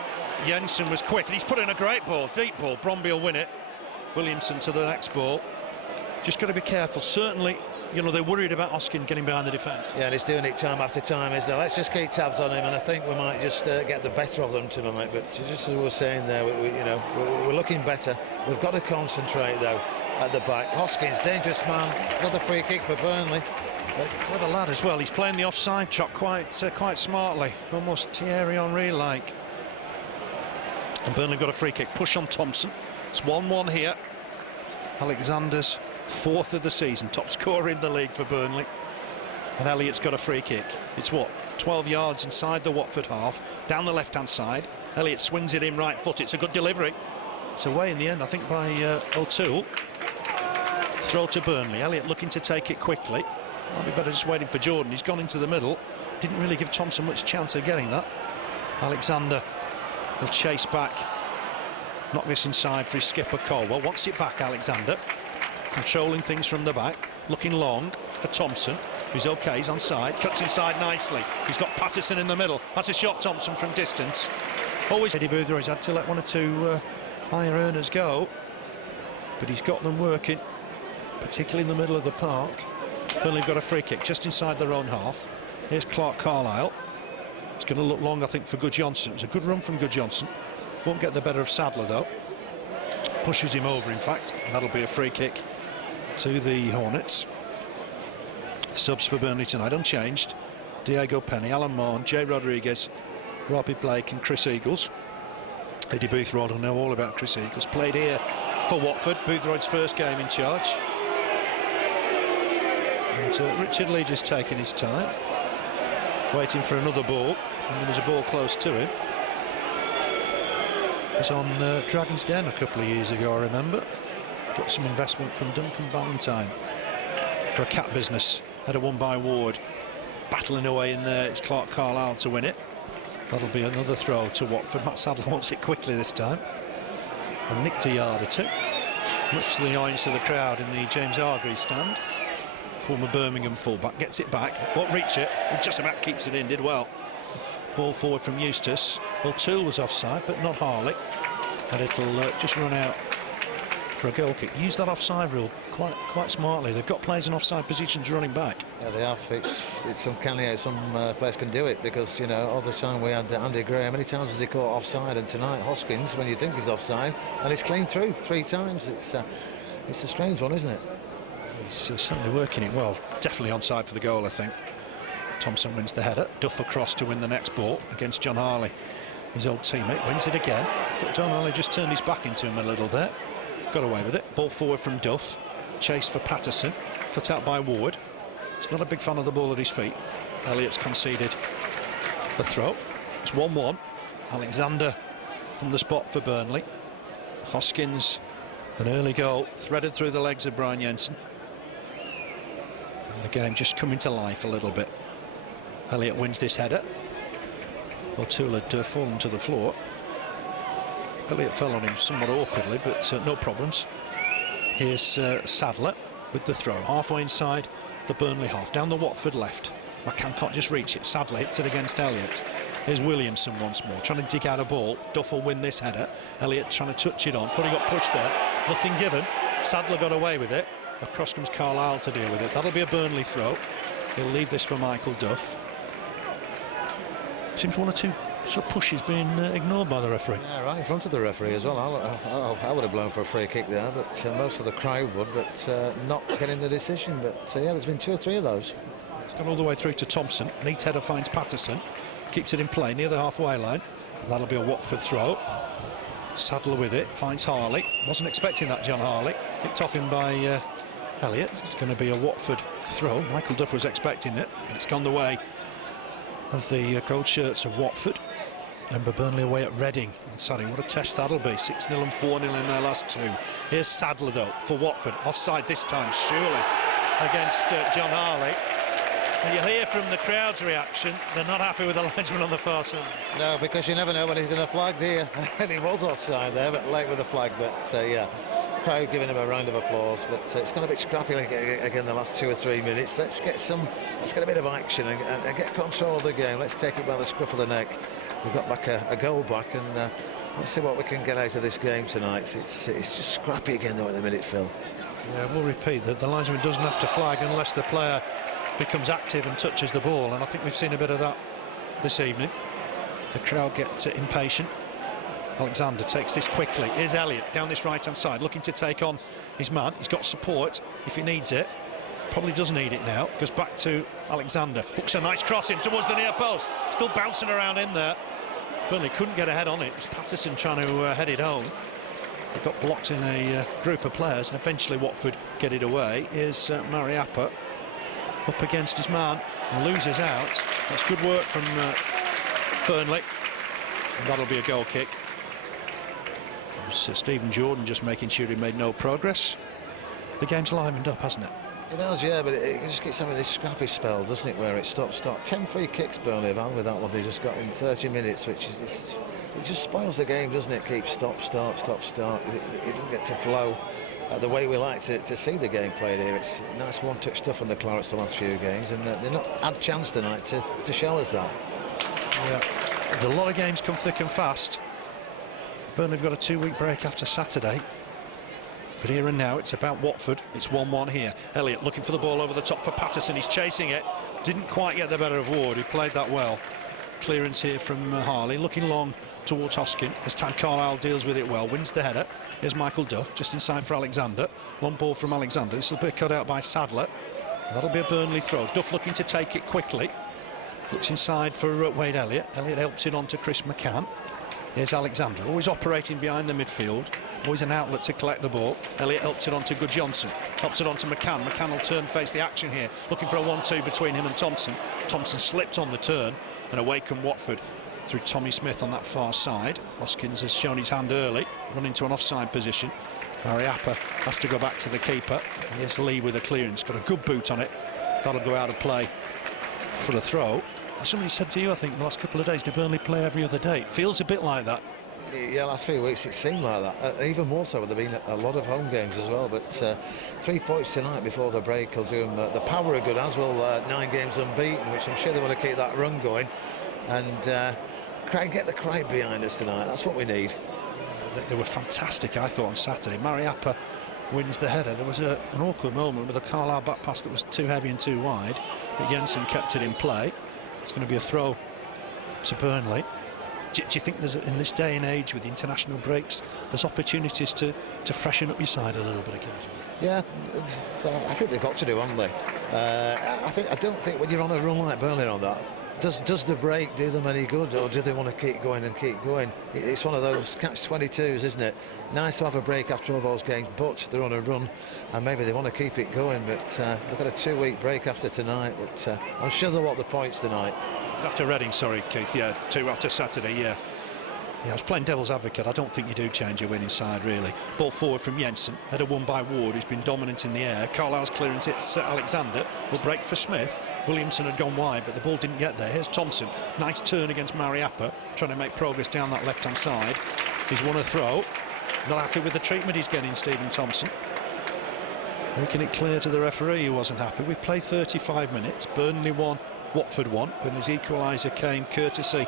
Jensen was quick, and he's put in a great ball, deep ball. Bromby will win it. Williamson to the next ball. Just got to be careful. Certainly, you know, they're worried about Hoskins getting behind the defence. Yeah, and he's doing it time after time, isn't it? Let's just keep tabs on him, and I think we might just get the better of them tonight. But just as we were saying there, we're looking better. We've got to concentrate, though, at the back. Hoskins, dangerous man. Another free kick for Burnley. What a lad as well. He's playing the offside trap quite smartly. Almost Thierry Henry-like. And Burnley got a free kick. Push on Thompson. It's 1-1 here. Alexander's 4th of the season. Top scorer in the league for Burnley. And Elliott's got a free kick. It's what? 12 yards inside the Watford half. Down the left-hand side. Elliott swings it in right foot. It's a good delivery. It's away in the end, I think, by O'Toole. Throw to Burnley. Elliott looking to take it quickly. Might be better just waiting for Jordan. He's gone into the middle. Didn't really give Thompson much chance of getting that. Alexander will chase back. Knock this inside for his skipper Caldwell. Wants it back, Alexander. Controlling things from the back. Looking long for Thompson. He's okay, he's onside. Cuts inside nicely. He's got Paterson in the middle. That's a shot, Thompson, from distance. Always Eddie Boothroyd's had to let one or two higher earners go. But he's got them working, particularly in the middle of the park. Burnley got a free kick just inside their own half. Here's Carlisle. It's going to look long, I think, for Guðjónsson. It's a good run from Guðjónsson. Won't get the better of Sadler, though. Pushes him over, in fact, and that'll be a free kick to the Hornets. The subs for Burnley tonight unchanged. Diego Penny, Alan Mahon, Jay Rodriguez, Robbie Blake and Chris Eagles. Eddie Boothroyd will know all about Chris Eagles. Played here for Watford, Boothroyd's first game in charge. And Richard Lee just taking his time, waiting for another ball, and there was a ball close to him. It was on Dragon's Den a couple of years ago, I remember. Got some investment from Duncan Valentine for a cat business. Header won by Ward. Battling away in there, it's Carlisle to win it. That'll be another throw to Watford. Matt Sadler wants it quickly this time. And nicked a yard or two. Much to the annoyance of the crowd in the James Hargreaves stand. Former Birmingham fullback gets it back, won't reach it, and just about keeps it in, did well. Ball forward from Eustace. O'Toole was offside, but not Harley. And it'll just run out for a goal kick. Use that offside rule quite smartly. They've got players in offside positions running back. Yeah, they have. It's uncanny how some players can do it, because, you know, all the time we had Andy Gray. How many times was he caught offside? And tonight, Hoskins, when you think he's offside, and it's clean through 3 times. It's a strange one, isn't it? He's certainly working it well. Definitely onside for the goal, I think. Thompson wins the header. Duff across to win the next ball against John Harley. His old teammate wins it again. But John Harley just turned his back into him a little there. Got away with it. Ball forward from Duff. Chase for Paterson. Cut out by Ward. He's not a big fan of the ball at his feet. Elliott's conceded the throw. It's 1-1. Alexander from the spot for Burnley. Hoskins, an early goal threaded through the legs of Brian Jensen. And the game just coming to life a little bit. Elliott wins this header. O'Toole had fallen to the floor. Elliott fell on him somewhat awkwardly, but no problems. Here's Sadler with the throw. Halfway inside the Burnley half. Down the Watford left. McCann can't just reach it. Sadler hits it against Elliott. Here's Williamson once more, trying to dig out a ball. Duff will win this header. Elliott trying to touch it on. Thought he got pushed there. Nothing given. Sadler got away with it. Across comes Carlisle to deal with it. That'll be a Burnley throw. He'll leave this for Michael Duff. Seems one or two sort of pushes being ignored by the referee. Yeah, right in front of the referee as well. I would have blown for a free kick there, but most of the crowd would, but not getting the decision. But yeah, there's been 2 or 3 of those. It's gone all the way through to Thompson. Neat header finds Paterson. Keeps it in play near the halfway line. That'll be a Watford throw. Sadler with it, finds Harley. Wasn't expecting that, John Harley. Picked off him by Elliott. It's going to be a Watford throw. Michael Duff was expecting it, but it's gone the way of the gold shirts of Watford. Remember, Burnley away at Reading on Saturday. What a test that'll be. 6-0 and 4-0 in their last 2. Here's Sadler, though, for Watford. Offside this time, surely, against John Harley. And you hear from the crowd's reaction, they're not happy with the linesman on the far side. No, because you never know when he's going to flag, do you? And he was offside there, but late with the flag. But yeah, crowd giving him a round of applause. But it's going to be scrappy again the last 2 or 3 minutes. Let's get a bit of action and get control of the game. Let's take it by the scruff of the neck. We've got back a goal back, and let's see what we can get out of this game tonight. It's just scrappy again though at the minute, Phil. Yeah, we'll repeat that the linesman doesn't have to flag unless the player becomes active and touches the ball, and I think we've seen a bit of that this evening. The crowd get impatient. Alexander takes this quickly. Here's Elliott down this right-hand side, looking to take on his man. He's got support if he needs it. Probably does need it now. Goes back to Alexander. Hooks a nice cross in towards the near post. Still bouncing around in there. Burnley couldn't get a head on it. It was Paterson trying to head it home. They got blocked in a group of players, and eventually Watford get it away. Here's Mariappa up against his man and loses out. That's good work from Burnley, and that'll be a goal kick. It was Stephen Jordan just making sure he made no progress. The game's livened up, hasn't it? It does, yeah, but it just gets some of this scrappy spell, doesn't it, where it stops, start. 10 free kicks Burnley have had with that one they just got in 30 minutes, which is it just spoils the game, doesn't it? Keeps stop, start, stop, start. It doesn't get to flow the way we like to see the game played here. It's nice one-touch stuff on the Clarets the last few games, and they've not had a chance tonight to show us that. Yeah, there's a lot of games come thick and fast. Burnley have got a 2-week break after Saturday. But here and now, it's about Watford. It's 1-1 here. Elliott looking for the ball over the top for Paterson. He's chasing it. Didn't quite get the better of Ward, who played that well. Clearance here from Harley, looking long towards Hoskins. This time Carlisle deals with it well, wins the header. Here's Michael Duff, just inside for Alexander. Long ball from Alexander. This will be cut out by Sadler. That'll be a Burnley throw. Duff looking to take it quickly. Looks inside for Wade Elliott. Elliott helps it on to McCann. Here's Alexander, always operating behind the midfield. Always an outlet to collect the ball. Elliott helps it on to Guðjónsson. Helps it on to McCann. McCann will turn, face the action here. Looking for a 1-2 between him and Thompson. Thompson slipped on the turn, and away come Watford through Tommy Smith on that far side. Hoskins has shown his hand early, run into an offside position. Mariappa has to go back to the keeper. Here's Lee with a clearance. Got a good boot on it. That'll go out of play for the throw. Somebody said to you, I think, the last couple of days, do Burnley play every other day? It feels a bit like that. Yeah, last few weeks it seemed like that. Even more so, there have been a lot of home games as well. But 3 points tonight before the break will do them the power of good, as well. 9 games unbeaten, which I'm sure they want to keep that run going. And get the crowd behind us tonight. That's what we need. They were fantastic, I thought, on Saturday. Mariappa wins the header. There was an awkward moment with a Carlisle back pass that was too heavy and too wide, but Jensen kept it in play. It's going to be a throw to Burnley. Do you think there's, in this day and age with the international breaks, there's opportunities to freshen up your side a little bit again? Yeah, I think they've got to do, haven't they? I don't think when you're on a run like Burnley on that, does the break do them any good, or do they want to keep going and keep going? It's one of those catch-22s, isn't it? Nice to have a break after all those games, but they're on a run, and maybe they want to keep it going. But they've got a 2-week break after tonight. But I'm sure they'll want the points tonight. It's after Reading, sorry, Keith. Yeah, 2 after Saturday. Yeah. Yeah, I was playing devil's advocate. I don't think you do change your winning side, really. Ball forward from Jensen. Header won by Ward, who's been dominant in the air. Carlisle's clearance hits Alexander. Will break for Smith. Williamson had gone wide, but the ball didn't get there. Here's Thompson. Nice turn against Mariappa, trying to make progress down that left-hand side. He's won a throw. Not happy with the treatment he's getting, Stephen Thompson. Making it clear to the referee he wasn't happy. We've played 35 minutes. Burnley won, Watford won. Burnley's equaliser came courtesy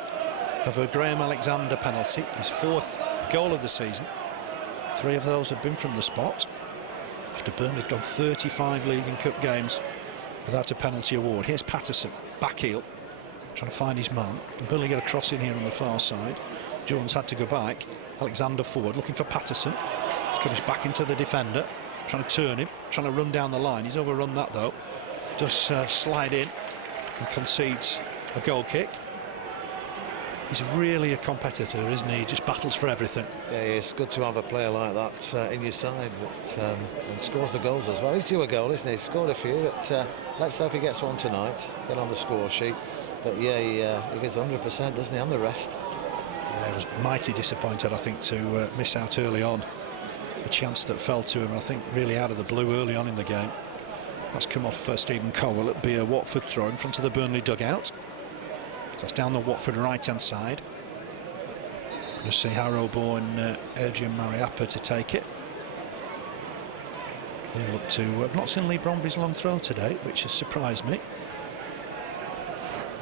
of a Graham Alexander penalty, his 4th goal of the season. 3 of those had been from the spot, after Burnley had gone 35 league and cup games without a penalty award. Here's Paterson, back heel, trying to find his man. And Burnley get a cross in here on the far side. Jones had to go back. Alexander forward, looking for Paterson. He's got his back into the defender, trying to turn him, trying to run down the line. He's overrun that though. Just slide in and concedes a goal kick. He's really a competitor, isn't he? He just battles for everything. Yeah, it's good to have a player like that in your side, but and scores the goals as well. He's due a goal, isn't he? He's scored a few, but let's hope he gets one tonight. Get on the score sheet. But yeah, he gets 100%, doesn't he, on the rest? Yeah, he was mighty disappointed, I think, to miss out early on. A chance that fell to him, I think, really out of the blue early on in the game. That's come off Stephen Caldwell. It'll be a Watford throw in front of the Burnley dugout. So it's down the Watford right-hand side. We'll see Harrow-born Adrian Mariappa to take it. He'll look to... I've not seen Lee Bromby's long throw today, which has surprised me.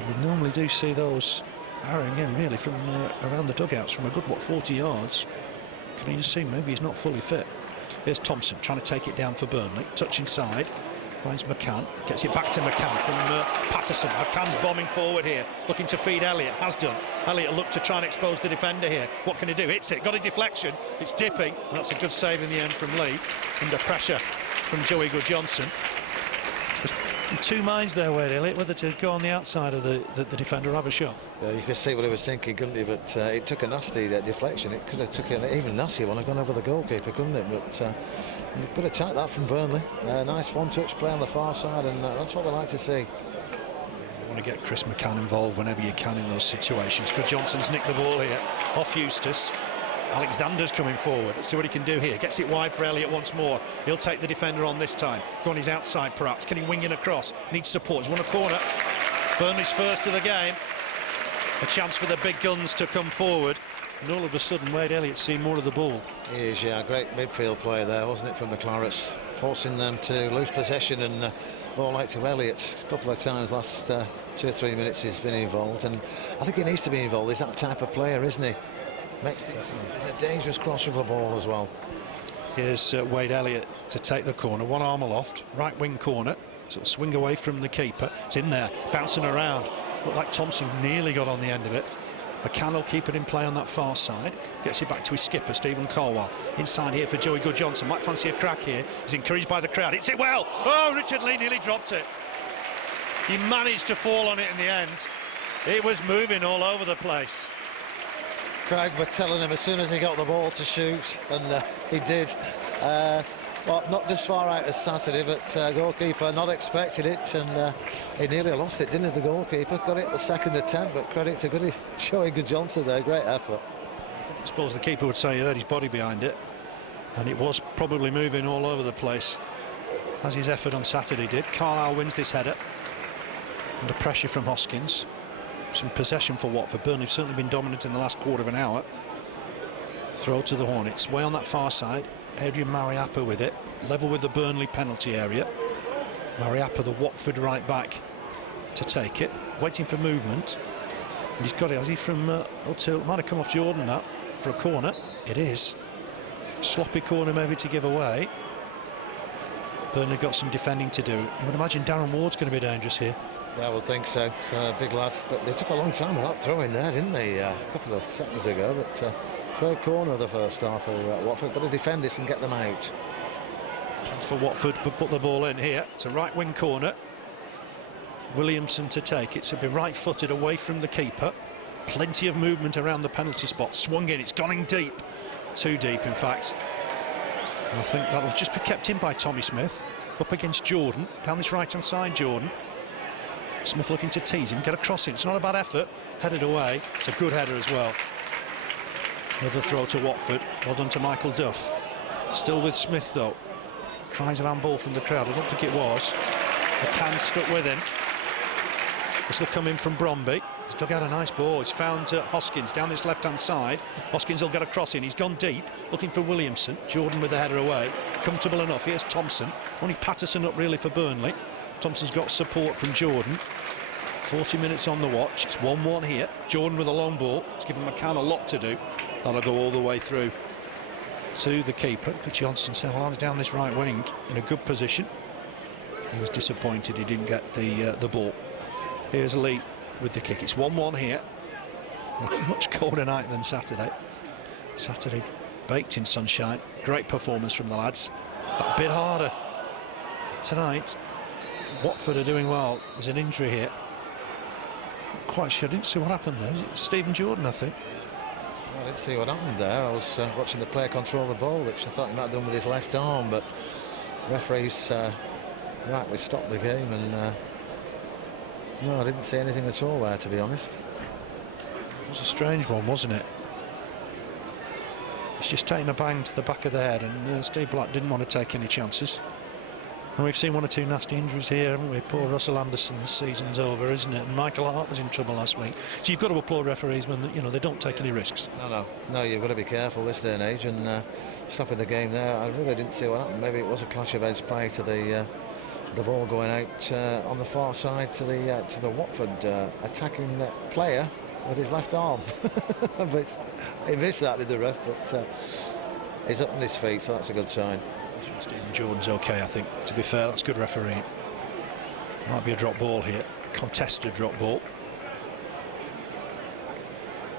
You normally do see those arrowing in, really, from around the dugouts, from a good, 40 yards. Can you just see, maybe he's not fully fit. Here's Thompson trying to take it down for Burnley. Touch inside. Finds McCann, gets it back to McCann from Paterson. McCann's bombing forward here, looking to feed Elliott, has done. Elliott looked to try and expose the defender here. What can he do? Hits it, got a deflection, it's dipping. That's a good save in the end from Lee, under pressure from Guðjónsson. There's in two minds there, Wade Elliott, whether to go on the outside of the defender or have a shot. Yeah, you could see what he was thinking, couldn't you? But it took a nasty deflection. It could have took an even nastier one and gone over the goalkeeper, couldn't it? But good attack that from Burnley. Nice one-touch play on the far side, and that's what we like to see. You want to get Chris McCann involved whenever you can in those situations. Guðjónsson's nicked the ball here off Eustace. Alexander's coming forward. Let's see what he can do here. Gets it wide for Elliott once more. He'll take the defender on this time. Go on his outside, perhaps. Can he wing in across? Needs support. He's won a corner. Burnley's first of the game. A chance for the big guns to come forward. And all of a sudden, Wade Elliott's seen more of the ball. He is, yeah. Great midfield play there, wasn't it, from the Clarets? Forcing them to lose possession and ball out to Elliott. A couple of times last 2 or 3 minutes he's been involved. And I think he needs to be involved. He's that type of player, isn't he? Makes things. He's a dangerous crosser of a ball as well. Here's Wade Elliott to take the corner. One arm aloft, right wing corner. So it'll swing away from the keeper. It's in there, bouncing around. Looked like Thompson nearly got on the end of it. McCann will keep it in play on that far side. Gets it back to his skipper, Stephen Caldwell. Inside here for Guðjónsson. Might fancy a crack here. He's encouraged by the crowd. Hits it well. Oh, Richard Lee nearly dropped it. He managed to fall on it in the end. It was moving all over the place. Craig were telling him as soon as he got the ball to shoot, and he did. Well, not just far out as Saturday, but goalkeeper not expected it, and he nearly lost it, didn't he, the goalkeeper? Got it the second attempt, but credit to Guðjónsson there, great effort. I suppose the keeper would say he had his body behind it, and it was probably moving all over the place, as his effort on Saturday did. Carlisle wins this header, under pressure from Hoskins. Some possession for Watford. Burnley have certainly been dominant in the last quarter of an hour. Throw to the Hornets, way on that far side. Adrian Mariappa with it, level with the Burnley penalty area. Mariappa, the Watford right back, to take it, waiting for movement. And he's got it, has he, from O'Toole? Might have come off Jordan, that, for a corner. It is. Sloppy corner maybe to give away. Burnley got some defending to do. You would imagine Darren Ward's going to be dangerous here. Yeah, I would think so. It's a big lad, but they took a long time without throwing there, didn't they? A couple of seconds ago, but third corner of the first half for Watford. Got to defend this and get them out. For Watford to put the ball in here. It's a right wing corner. Williamson to take it. So be right footed away from the keeper. Plenty of movement around the penalty spot. Swung in. It's gone in deep. Too deep, in fact. And I think that'll just be kept in by Tommy Smith. Up against Jordan. Down this right hand side, Jordan. Smith looking to tease him, get a cross in. It's not a bad effort. Headed away. It's a good header as well. Another throw to Watford. Well done to Michael Duff. Still with Smith though. Cries of handball from the crowd. I don't think it was. McCann stuck with him. This will come in from Bromby. He's dug out a nice ball. He's found Hoskins down this left-hand side. Hoskins will get a cross in. He's gone deep, looking for Williamson. Jordan with the header away. Comfortable enough. Here's Thompson. Only Paterson up really for Burnley. Thompson's got support from Jordan. 40 minutes on the watch. It's 1-1 here. Jordan with a long ball. It's given McCann a lot to do. That'll go all the way through to the keeper. Guðjónsson said, well, I was down this right wing in a good position. He was disappointed he didn't get the ball. Here's Lee with the kick. It's 1-1 here. Much colder night than Saturday. Saturday baked in sunshine. Great performance from the lads. But a bit harder tonight. Watford are doing well. There's an injury here. Not quite sure. I didn't see what happened there. Was it Stephen Jordan, I think? Well, I didn't see what happened there. I was watching the player control the ball, which I thought he might have done with his left arm, but referees rightly stopped the game, and no, I didn't see anything at all there, to be honest. It was a strange one, wasn't it? It's just taking a bang to the back of the head, and Steve Bratt didn't want to take any chances. And we've seen one or two nasty injuries here, haven't we? Poor Russell Anderson's season's over, isn't it? And Michael Hart was in trouble last week. So you've got to applaud referees when, you know, they don't take any risks. No, you've got to be careful this day and age, and stopping the game there. I really didn't see what happened. Maybe it was a clash of heads prior to the ball going out on the far side to the Watford attacking player with his left arm. But he missed that, did the ref, but he's up on his feet, so that's a good sign. Stephen Jordan's okay, I think. To be fair, that's good refereeing. Might be a drop ball here, contested drop ball.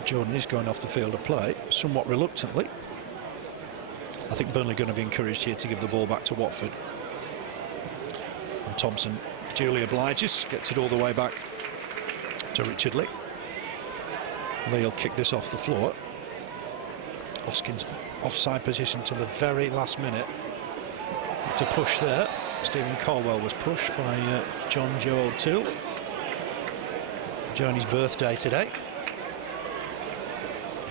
Jordan is going off the field of play, somewhat reluctantly. I think Burnley are going to be encouraged here to give the ball back to Watford. And Thompson duly obliges, gets it all the way back to Richard Lee. Lee'll kick this off the floor. Hoskins offside position till the very last minute. To push there. Stephen Caldwell was pushed by John Joe O'Toole. Johnny's birthday today.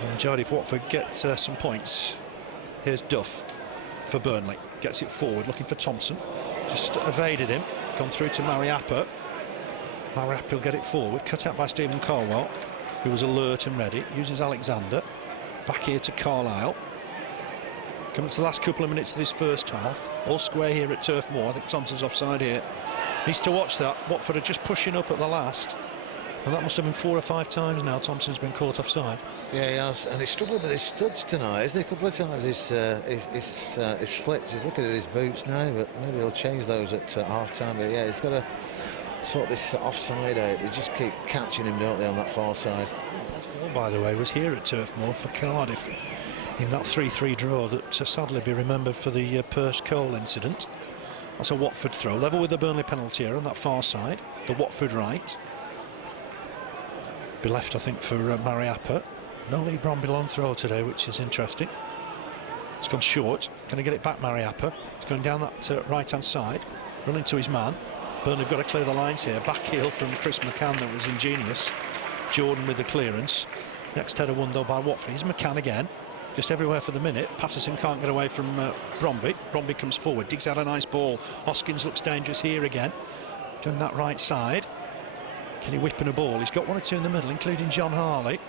And enjoyed if Watford gets some points. Here's Duff for Burnley. Gets it forward, looking for Thompson. Just evaded him. Gone through to Mariappa. Mariappa will get it forward. Cut out by Stephen Caldwell, who was alert and ready. Uses Alexander. Back here to Carlisle. Coming to the last couple of minutes of this first half. All square here at Turf Moor. I think Thompson's offside here. Needs to watch that. Watford are just pushing up at the last. And that must have been 4 or 5 times now Thompson's been caught offside. Yeah, he has. And he's struggled with his studs tonight, isn't he? A couple of times he's slipped. He's looking at his boots now, but maybe he'll change those at half-time. But yeah, he's got to sort this offside out. They just keep catching him, don't they, on that far side. By the way, was here at Turf Moor for Cardiff in that 3-3 draw that Sadler be remembered for the Perce Cole incident. That's a Watford throw, level with the Burnley penalty area on that far side, the Watford right. Be left, I think, for Mariappa. No Lee Bromby long throw today, which is interesting. It's gone short. Can he get it back, Mariappa? He's going down that right-hand side, running to his man. Burnley have got to clear the lines here. Back heel from Chris McCann, that was ingenious. Jordan with the clearance. Next header won though by Watford. Here's McCann again. Just everywhere for the minute. Paterson can't get away from Bromby. Bromby comes forward, digs out a nice ball. Hoskins looks dangerous here again. Doing that right side. Can he whip in a ball? He's got 1 or 2 in the middle, including John Harley.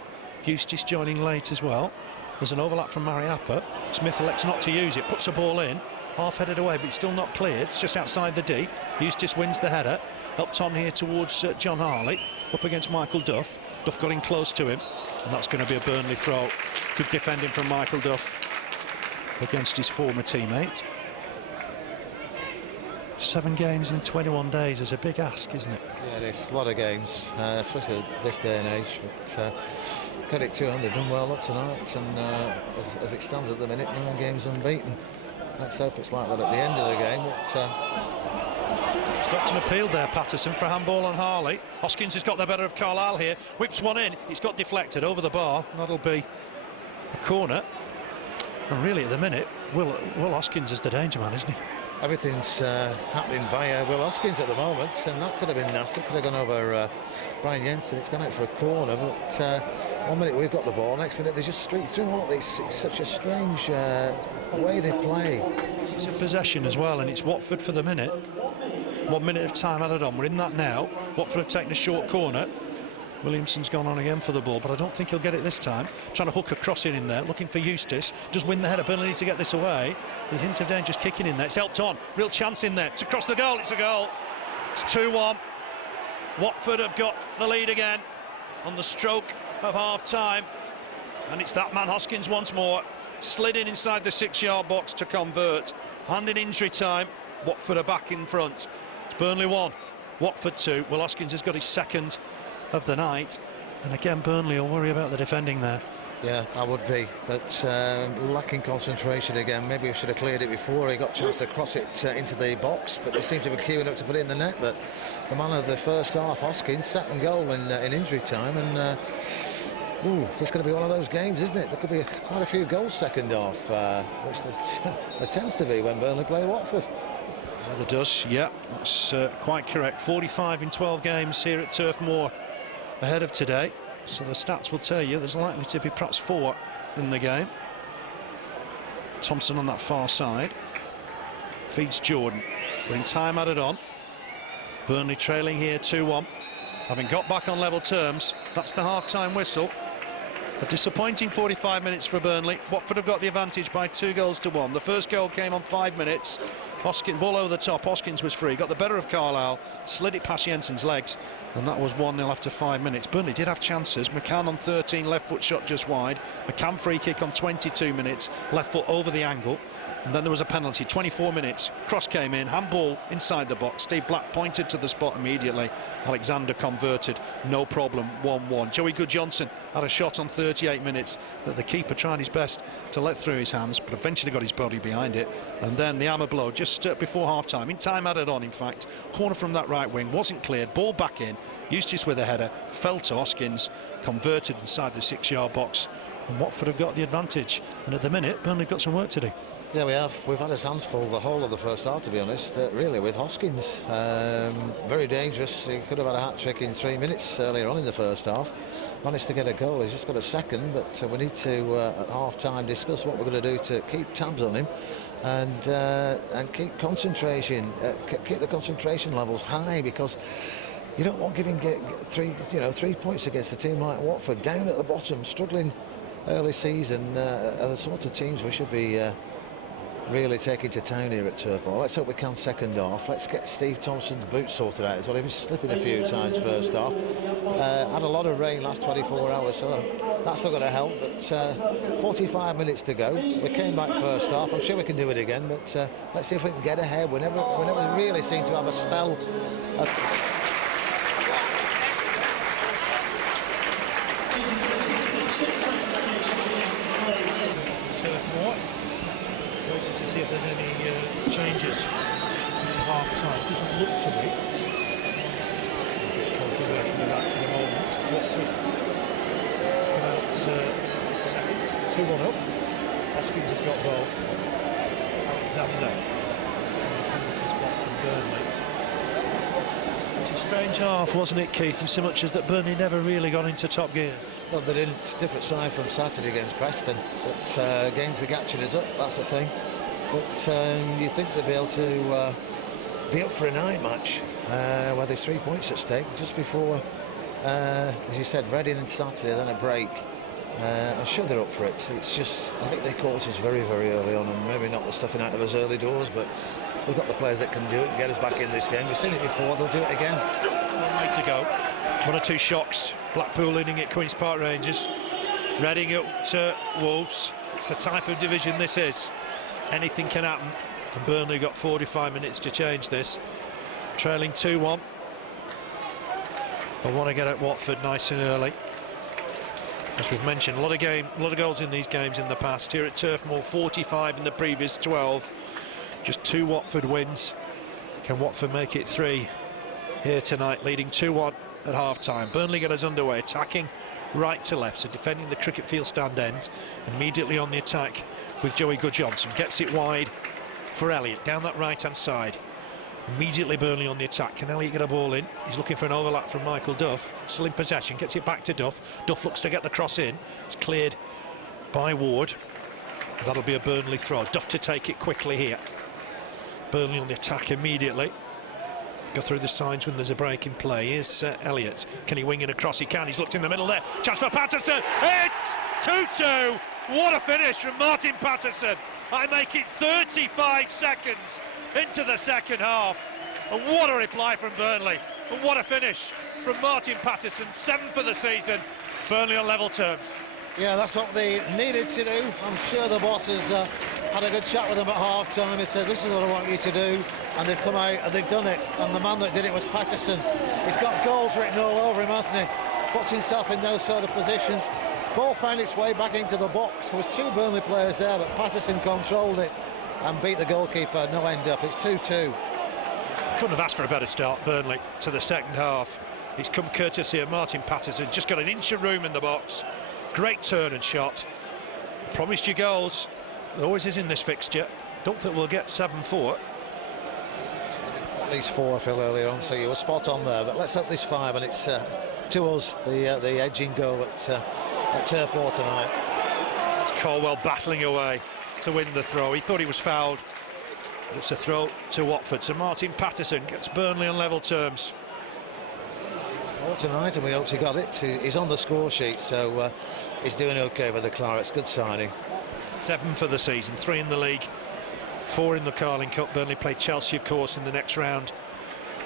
Eustace joining late as well. There's an overlap from Mariappa. Smith elects not to use it, puts a ball in. Half headed away, but it's still not cleared. It's just outside the D. Eustace wins the header. Helped on here towards John Harley. Up against Michael Duff. Duff got in close to him. And that's going to be a Burnley throw. Good defending from Michael Duff against his former teammate. 7 games in 21 days is a big ask, isn't it? Yeah, it is. A lot of games, especially this day and age. But credit to them, they've done well up tonight. And as it stands at the minute, 9 games unbeaten. Let's hope it's like that at the end of the game. But stopped and appealed there, Paterson, for a handball on Harley. Hoskins has got the better of Carlisle here. Whips one in. It's got deflected over the bar. That'll be a corner. And really, at the minute, Will Hoskins is the danger man, isn't he? Everything's happening via Will Hoskins at the moment, and that could have been nasty. Could have gone over Brian Jensen. It's gone out for a corner, but 1 minute we've got the ball, next minute they just streak through. It's such a strange way they play. It's a possession as well, and it's Watford for the minute. 1 minute of time added on. We're in that now. Watford have taken a short corner. Williamson's gone on again for the ball, but I don't think he'll get it this time. Trying to hook a cross in there, looking for Eustace. Does win the header. Burnley need to get this away. There's a hint of danger kicking in there. It's helped on. Real chance in there. It's across the goal. It's a goal. It's 2-1. Watford have got the lead again on the stroke of half-time. And it's that man, Hoskins, once more. Slid in inside the 6-yard box to convert. And in injury time, Watford are back in front. It's Burnley 1, Watford 2. Will Hoskins has got his second of the night, and again Burnley will worry about the defending there. Yeah, I would be, but lacking concentration again. Maybe we should have cleared it before he got a chance to cross it into the box, but they seem to be queuing up to put it in the net. But the man of the first half, Hoskins, second goal in injury time, and it's going to be one of those games, isn't it? There could be quite a few goals second half, which there tends to be when Burnley play Watford. Yeah, there does, yeah, that's quite correct. 45 in 12 games here at Turf Moor ahead of today, so the stats will tell you there's likely to be perhaps 4 in the game. Thompson on that far side feeds Jordan. When time added on, Burnley trailing here 2-1. Having got back on level terms, that's the half-time whistle. A disappointing 45 minutes for Burnley. Watford have got the advantage by 2-1. The first goal came on 5 minutes. Hoskins, ball over the top, Hoskins was free, got the better of Carlisle, slid it past Jensen's legs, and that was 1-0 after 5 minutes. Burnley did have chances. McCann on 13, left foot shot just wide. McCann free kick on 22 minutes, left foot over the angle. And then there was a penalty, 24 minutes. Cross came in, handball inside the box. Steve Bratt pointed to the spot immediately. Alexander converted, no problem, 1-1. Joey Guðjónsson had a shot on 38 minutes that the keeper tried his best to let through his hands, but eventually got his body behind it. And then the hammer blow just before half-time, in time added on, in fact. Corner from that right wing, wasn't cleared, ball back in. Eustace with a header, fell to Hoskins, converted inside the 6-yard box. And Watford have got the advantage. And at the minute, Burnley have got some work to do. Yeah, we have. We've had his hands full the whole of the first half, to be honest, really, with Hoskins. Very dangerous. He could have had a hat-trick in 3 minutes earlier on in the first half. Managed to get a goal. He's just got a second, but we need to, at half-time, discuss what we're going to do to keep tabs on him and keep concentration, keep the concentration levels high, because you don't want giving 3 points against a team like Watford, down at the bottom, struggling early season, are the sort of teams we should be really taking to town here at Turf Moor. Let's hope we can second half. Let's get Steve Thompson's boots sorted out as well. He was slipping a few times first half. Had a lot of rain last 24 hours, so that's not going to help. But 45 minutes to go. We came back first half. I'm sure we can do it again, but let's see if we can get ahead. We never really seem to have a spell of Turf Moor. Waiting to see if there's any changes in half-time. Doesn't look to be. Confirmation of that in a moment. Watford come out second, 2-1 up. Hoskins has got both. Alexander and the penalty spot from Burnley. It was a strange half, wasn't it, Keith? In so much as that Burnley never really got into top gear. Well, they didn't. It's a different side from Saturday against Preston, but games are catching us up, that's the thing. But you think they'll be able to be up for a night match where there's 3 points at stake just before, as you said, Reading and Saturday, then a break. I'm sure they're up for it. It's just, I think they caught us very, very early on, and maybe not the stuffing out of us early doors, but we've got the players that can do it and get us back in this game. We've seen it before, they'll do it again. 1 way to go. 1 or 2 shocks. Blackpool leading at Queen's Park Rangers. Reading up to Wolves. It's the type of division this is. Anything can happen. And Burnley got 45 minutes to change this. Trailing 2-1. I want to get at Watford nice and early. As we've mentioned, a lot of goals in these games in the past. Here at Turf Moor, 45 in the previous 12. Just 2 Watford wins. Can Watford make it 3 here tonight, leading 2-1 at half-time? Burnley get us underway, attacking right to left, so defending the cricket field stand end. Immediately on the attack with Joey Guðjónsson. Gets it wide for Elliott, down that right-hand side. Immediately Burnley on the attack. Can Elliott get a ball in? He's looking for an overlap from Michael Duff. Still in possession, gets it back to Duff. Duff looks to get the cross in. It's cleared by Ward. That'll be a Burnley throw. Duff to take it quickly here. Burnley on the attack immediately. Go through the sides when there's a break in play. Here's Elliott. Can he wing it across? He can. He's looked in the middle there. Chance for Paterson. It's 2-2. What a finish from Martin Paterson. I make it 35 seconds into the second half. And what a reply from Burnley. And what a finish from Martin Paterson. 7 for the season. Burnley on level terms. Yeah, that's what they needed to do. I'm sure the boss has had a good chat with them at half-time. He said, this is what I want you to do. And they've come out and they've done it. And the man that did it was Paterson. He's got goals written all over him, hasn't he? Puts himself in those sort of positions. Ball found its way back into the box. There was 2 Burnley players there, but Paterson controlled it and beat the goalkeeper. No end up. It's 2-2. Couldn't have asked for a better start, Burnley, to the second half. He's come courtesy of Martin Paterson. Just got an inch of room in the box. Great turn and shot. Promised you goals. There always is in this fixture. Don't think we'll get 7-4. At least 4, Phil, earlier on, so you were spot on there. But let's hope this 5, and it's to us, the edging goal at Turf Moor tonight. It's Caldwell battling away to win the throw. He thought he was fouled It's a throw to Watford. So Martin Paterson gets Burnley on level terms. Well, tonight, and we hope he got it. He's on the score sheet, so he's doing okay with the Clarets. Good signing. 7 for the season, 3 in the league, 4 in the Carling Cup. Burnley played Chelsea, of course, in the next round.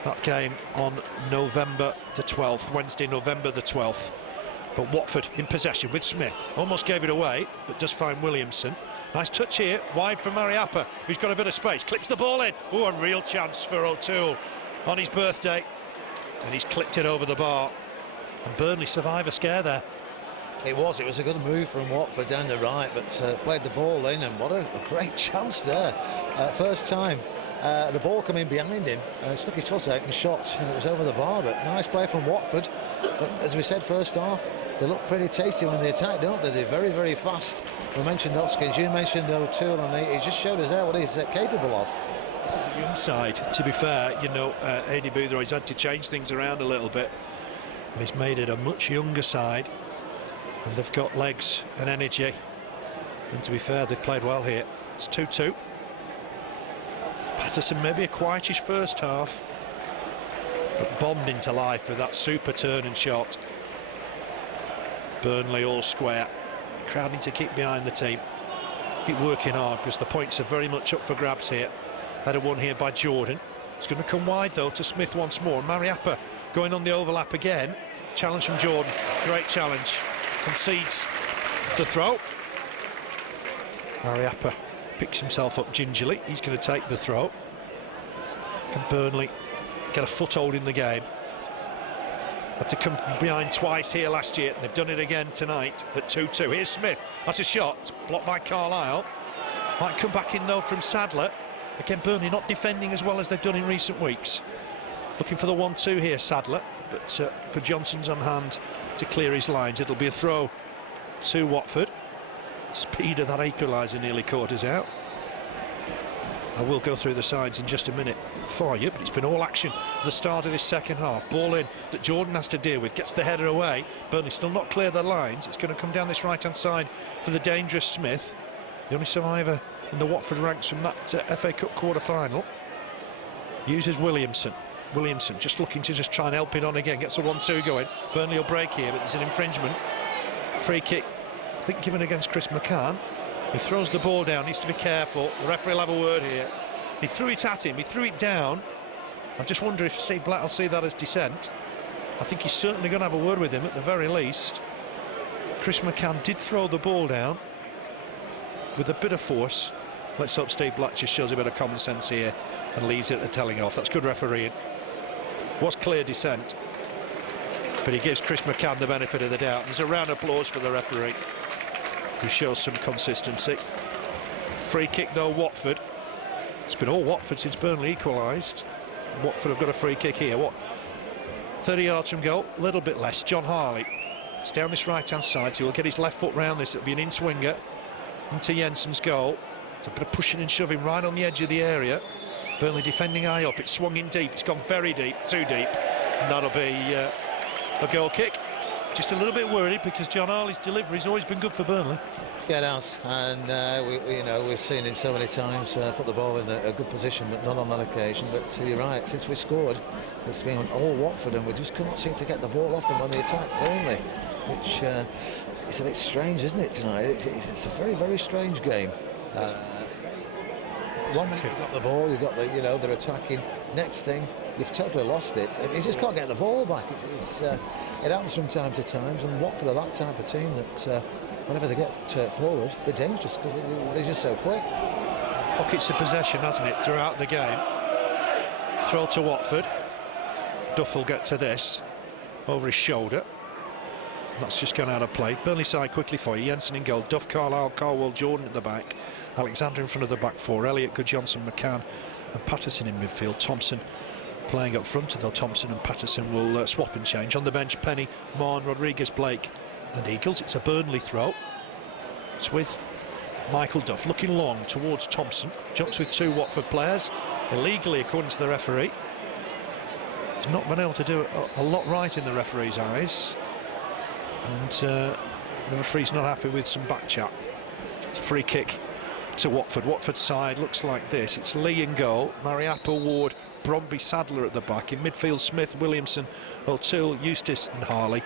That game on November the 12th, Wednesday, November the 12th. But Watford in possession with Smith. Almost gave it away, but does find Williamson. Nice touch here, wide for Mariappa, who's got a bit of space. Clips the ball in. Oh, a real chance for O'Toole on his birthday. And he's clipped it over the bar. And Burnley survive a scare there. It was a good move from Watford down the right, but played the ball in, and what a great chance there. First time the ball come in behind him, stuck his foot out and shot, and it was over the bar. But nice play from Watford. But as we said, first half, they look pretty tasty when they attack, don't they? They're very, very fast. We mentioned Hoskins, you mentioned O'Toole, and he just showed us there what he's capable of. The young side, to be fair, you know, Adi Boothroyd, he's had to change things around a little bit, and he's made it a much younger side, and they've got legs and energy, and to be fair, they've played well here. It's 2-2. Paterson maybe a quietish first half, but bombed into life with that super turn and shot. Burnley all square, crowd need to keep behind the team, keep working hard, because the points are very much up for grabs here. Header won here by Jordan. It's going to come wide though to Smith once more. Mariappa going on the overlap again. Challenge from Jordan. Great challenge. Concedes the throw. Mariappa picks himself up gingerly. He's going to take the throw. Can Burnley get a foothold in the game? Had to come from behind twice here last year. They've done it again tonight at 2-2. Here's Smith. That's a shot. It's blocked by Carlisle. Might come back in though from Sadler. Again, Burnley not defending as well as they've done in recent weeks. Looking for the 1-2 here, Sadler, but Guðjónsson's on hand to clear his lines. It'll be a throw to Watford. Speed of that equaliser nearly caught us out. I will go through the sides in just a minute for you, but it's been all action at the start of this second half. Ball in that Jordan has to deal with, gets the header away. Burnley still not clear their lines. It's going to come down this right-hand side for the dangerous Smith, the only survivor in the Watford ranks from that FA Cup quarter-final. Uses Williamson. Williamson just looking to just try and help it on again. Gets a 1-2 going. Burnley will break here, but there's an infringement. Free kick, I think, given against Chris McCann. He throws the ball down, needs to be careful. The referee will have a word here. He threw it at him, he threw it down. I just wonder if Steve Bratt will see that as dissent. I think he's certainly going to have a word with him at the very least. Chris McCann did throw the ball down with a bit of force. Let's hope Steve Bratt just shows a bit of common sense here and leaves it at telling off. That's good refereeing. Was clear dissent, but he gives Chris McCann the benefit of the doubt. There's a round of applause for the referee, who shows some consistency. Free kick though, Watford. It's been all Watford since Burnley equalised. Watford have got a free kick here. What? 30 yards from goal, a little bit less. John Harley. It's down this right-hand side, so he'll get his left foot round this. It'll be an in-swinger into Jensen's goal. It's a bit of pushing and shoving right on the edge of the area. Burnley defending high up. It's swung in deep. It's gone very deep, too deep. And that'll be a goal kick. Just a little bit worried because John Harley's delivery's always been good for Burnley. Yeah, it has, and we've seen him so many times put the ball in a good position, but not on that occasion. But you're right, since we scored, it's been all Watford, and we just can't seem to get the ball off them when they attack Burnley, which is a bit strange, isn't it, tonight? It's a very, very strange game. One minute you've got the ball, you've got the, they're attacking. Next thing, you've totally lost it. You just can't get the ball back. It happens from time to time, and Watford are that type of team that whenever they get forward, they're dangerous because they're just so quick. Pockets of possession, hasn't it, throughout the game. Throw to Watford. Duff will get to this over his shoulder. That's just gone out of play. Burnley side quickly for you. Jensen in goal. Duff, Carlisle, Caldwell, Jordan at the back. Alexander in front of the back four. Elliott, Guðjónsson, McCann and Paterson in midfield. Thompson playing up front, and though Thompson and Paterson will swap and change. On the bench, Penny, Mahon, Rodriguez, Blake and Eagles. It's a Burnley throw. It's with Michael Duff looking long towards Thompson. Jumps with two Watford players. Illegally, according to the referee. He's not been able to do a lot right in the referee's eyes. And the referee's not happy with some back chat. It's a free kick to Watford. Watford's side looks like this. It's Lee in goal, Mariappa, Ward, Bromby, Sadler at the back. In midfield, Smith, Williamson, O'Toole, Eustace and Harley.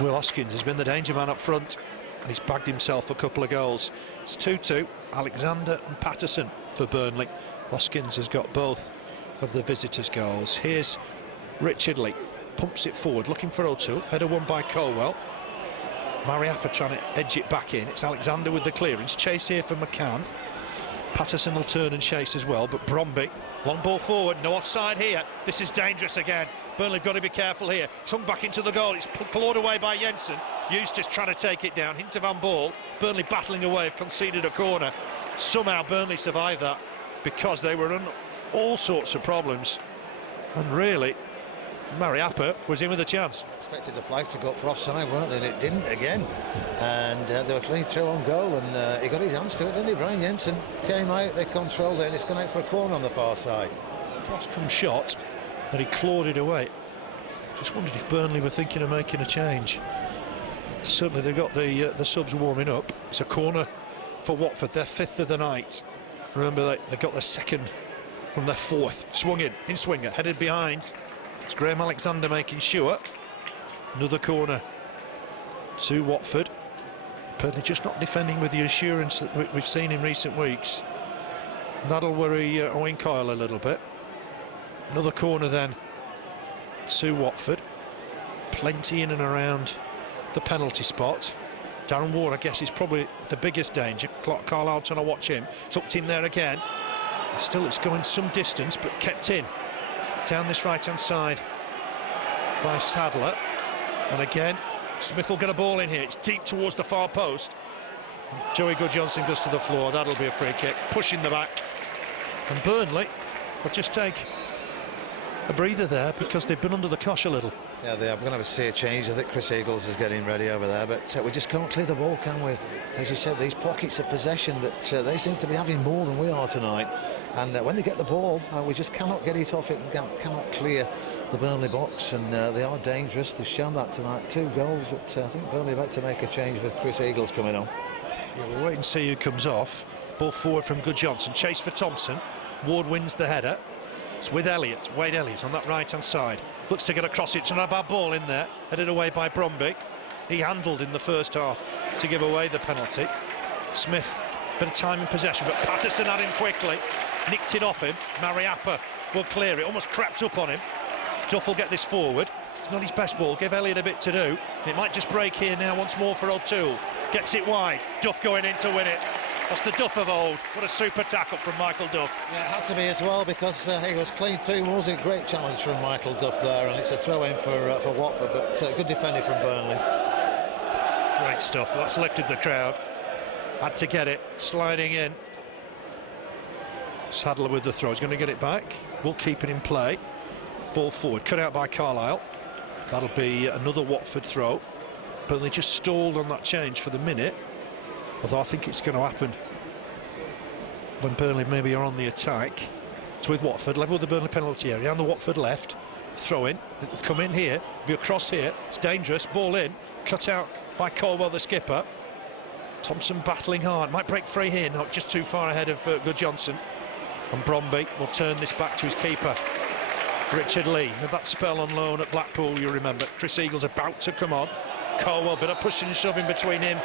Will Hoskins has been the danger man up front, and he's bagged himself a couple of goals. It's 2-2, Alexander and Paterson for Burnley. Hoskins has got both of the visitors' goals. Here's Richard Lee, pumps it forward, looking for O'Toole. Header won by Caldwell. Mariappa trying to edge it back in. It's Alexander with the clearance. Chase here for McCann. Patterson will turn and chase as well, but Bromby, long ball forward, no offside here. This is dangerous again. Burnley have got to be careful here. Swung back into the goal. It's clawed away by Jensen. Eustace trying to take it down. Hint of handball. Burnley battling away, have conceded a corner. Somehow Burnley survived that because they were in all sorts of problems. And really, Mariappa was in with a chance. Expected the flag to go up for offside, weren't they? And it didn't again. And they were clean through on goal, and he got his hands to it, didn't he? Brian Jensen came out, they controlled it, and it's gone out for a corner on the far side. Cross-come shot, and he clawed it away. Just wondered if Burnley were thinking of making a change. Certainly they've got the subs warming up. It's a corner for Watford, their 5th of the night. Remember, they got their 2nd from their 4th. Swung in swinger, headed behind. It's Graham Alexander making sure. Another corner to Watford. Burnley just not defending with the assurance that we've seen in recent weeks. That'll worry Owen Coyle a little bit. Another corner then to Watford. Plenty in and around the penalty spot. Darren Ward, I guess, is probably the biggest danger. Carlisle trying to watch him. Tucked in there again. Still, it's going some distance, but kept in. Down this right-hand side by Sadler. And again, Smith will get a ball in here. It's deep towards the far post. Joey Guðjónsson goes to the floor. That'll be a free kick. Pushing the back. And Burnley will just take a breather there because they've been under the cosh a little. Yeah, they are. We're going to have a sea change. I think Chris Eagles is getting ready over there, but we just can't clear the ball, can we? As you said, these pockets of possession, but they seem to be having more than we are tonight. And when they get the ball, we just cannot get it off it and cannot clear the Burnley box, and they are dangerous. They've shown that tonight. 2 goals, but I think Burnley about to make a change with Chris Eagles coming on. Yeah, we'll wait and see who comes off. Ball forward from Guðjónsson. Chase for Thompson. Ward wins the header. It's with Elliott, Wade Elliott on that right-hand side. Looks to get across it. It's not a bad ball in there. Headed away by Bromby. He handled in the first half to give away the penalty. Smith, bit of time in possession, but Paterson had him quickly. Nicked it off him. Mariappa will clear it. Almost crept up on him. Duff will get this forward. It's not his best ball. Give Elliott a bit to do. It might just break here now once more for O'Toole. Gets it wide. Duff going in to win it. That's the Duff of old. What a super tackle from Michael Duff. Yeah, it had to be as well because he was clean through. Was a great challenge from Michael Duff there, and it's a throw-in for Watford, but good defending from Burnley. Great stuff. That's lifted the crowd. Had to get it. Sliding in. Sadler with the throw. He's going to get it back. We'll keep it in play. Ball forward. Cut out by Carlisle. That'll be another Watford throw. Burnley just stalled on that change for the minute. Although I think it's going to happen when Burnley maybe are on the attack. It's with Watford, level with the Burnley penalty area, on the Watford left, throw in, it'll come in here, be across here, it's dangerous, ball in, cut out by Caldwell, the skipper. Thompson battling hard, might break free here, not just too far ahead of Guðjónsson. And Bromby will turn this back to his keeper, Richard Lee. Had that spell on loan at Blackpool, you remember. Chris Eagles about to come on. Caldwell, bit of pushing and shoving between him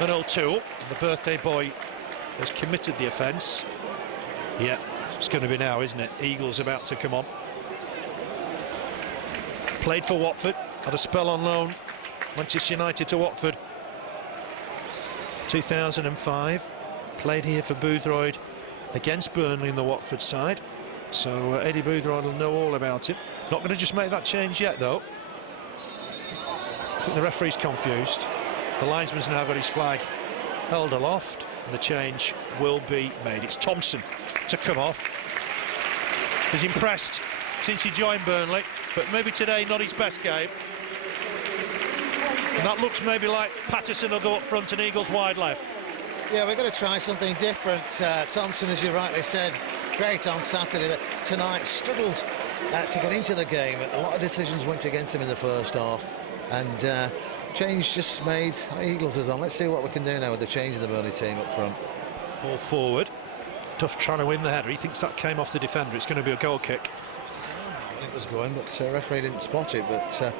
and O'Toole. The birthday boy has committed the offence. Yeah, it's going to be now, isn't it? Eagles about to come on. Played for Watford, had a spell on loan. Manchester United to Watford 2005. Played here for Boothroyd against Burnley in the Watford side. So Eddie Boothroyd will know all about it. Not going to just make that change yet, though. I think the referee's confused. The linesman's now got his flag held aloft, and the change will be made. It's Thompson to come off. He's impressed since he joined Burnley, but maybe today not his best game. And that looks maybe like Paterson will go up front and Eagles wide left. Yeah, we're going to try something different. Thompson, as you rightly said, great on Saturday, but tonight struggled to get into the game. A lot of decisions went against him in the first half, and change just made. Eagles is on. Let's see what we can do now with the change in the Burnley team up front. Ball forward. Duff trying to win the header. He thinks that came off the defender. It's going to be a goal kick. It was going, but referee didn't spot it. But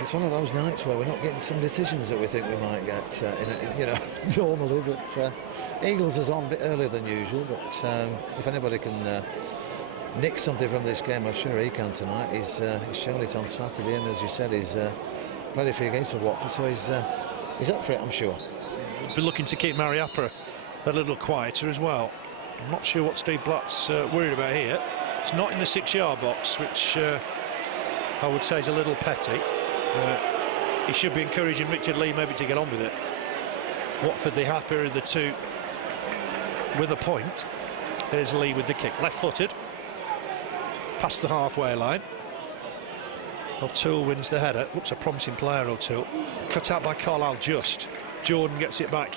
it's one of those nights where we're not getting some decisions that we think we might get, normally. But Eagles is on a bit earlier than usual. But if anybody can nick something from this game, I'm sure he can tonight. He's shown it on Saturday, and as you said, he's played a few games for Watford, so he's up for it, I'm sure. We'll be looking to keep Mariappa a little quieter as well. I'm not sure what Steve Bratt's worried about here. It's not in the 6-yard box, which I would say is a little petty. He should be encouraging Richard Lee maybe to get on with it. Watford the happier of the two with a point. Here's Lee with the kick, left-footed, past the halfway line. O'Toole wins the header. Looks a promising player, O'Toole. Cut out by Carlisle just. Jordan gets it back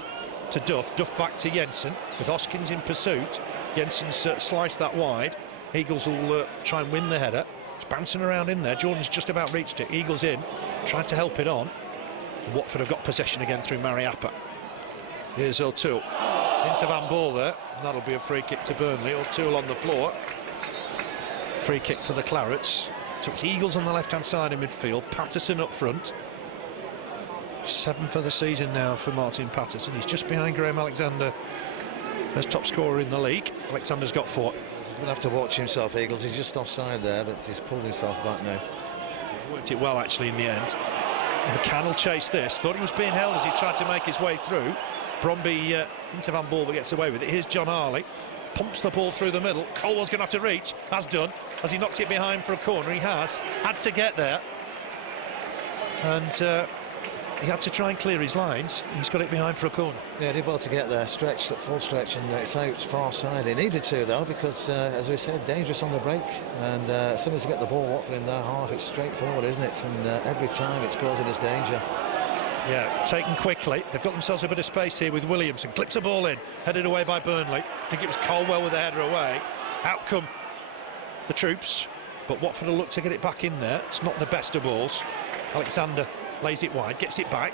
to Duff. Duff back to Jensen with Hoskins in pursuit. Jensen's sliced that wide. Eagles will try and win the header. It's bouncing around in there. Jordan's just about reached it. Eagles in, tried to help it on. Watford have got possession again through Mariappa. Here's O'Toole. Into Van Ball there, and that'll be a free kick to Burnley. O'Toole on the floor. Free kick for the Clarets. So it's Eagles on the left-hand side in midfield. Paterson up front. 7 for the season now for Martin Paterson. He's just behind Graham Alexander as top scorer in the league. Alexander's got 4. He's going to have to watch himself, Eagles. He's just offside there, but he's pulled himself back now. Worked it well, actually, in the end. McCann will chase this. Thought he was being held as he tried to make his way through. Bromby into Van Ball, but gets away with it. Here's John Harley. Pumps the ball through the middle. Caldwell's going to have to reach. Has done. As he knocked it behind for a corner. He has. Had to get there. And he had to try and clear his lines. He's got it behind for a corner. Yeah, did well to get there. Stretched at full stretch, and it's out far side. He needed to, though, because, as we said, dangerous on the break. And as soon as you get the ball, Watford in their half, it's straightforward, isn't it? And every time it's causing us danger. Yeah, taken quickly. They've got themselves a bit of space here with Williamson. Clips a ball in, headed away by Burnley. I think it was Caldwell with the header away. Out come the troops, but Watford will look to get it back in there. It's not the best of balls. Alexander lays it wide, gets it back.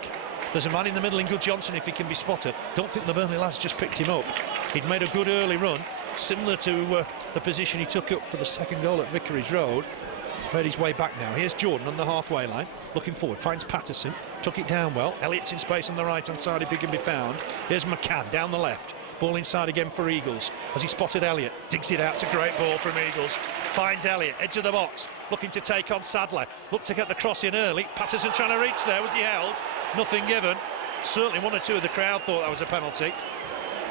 There's a man in the middle in Guðjónsson if he can be spotted. Don't think the Burnley lads just picked him up. He'd made a good early run, similar to the position he took up for the second goal at Vicarage Road. Made his way back now. Here's Jordan on the halfway line, looking forward, finds Paterson, took it down well. Elliott's in space on the right-hand side if he can be found. Here's McCann down the left, ball inside again for Eagles. As he spotted Elliott, digs it out. It's a great ball from Eagles. Finds Elliott, edge of the box, looking to take on Sadler. Looked to get the cross in early. Paterson trying to reach there. Was he held? Nothing given. Certainly 1 or 2 of the crowd thought that was a penalty.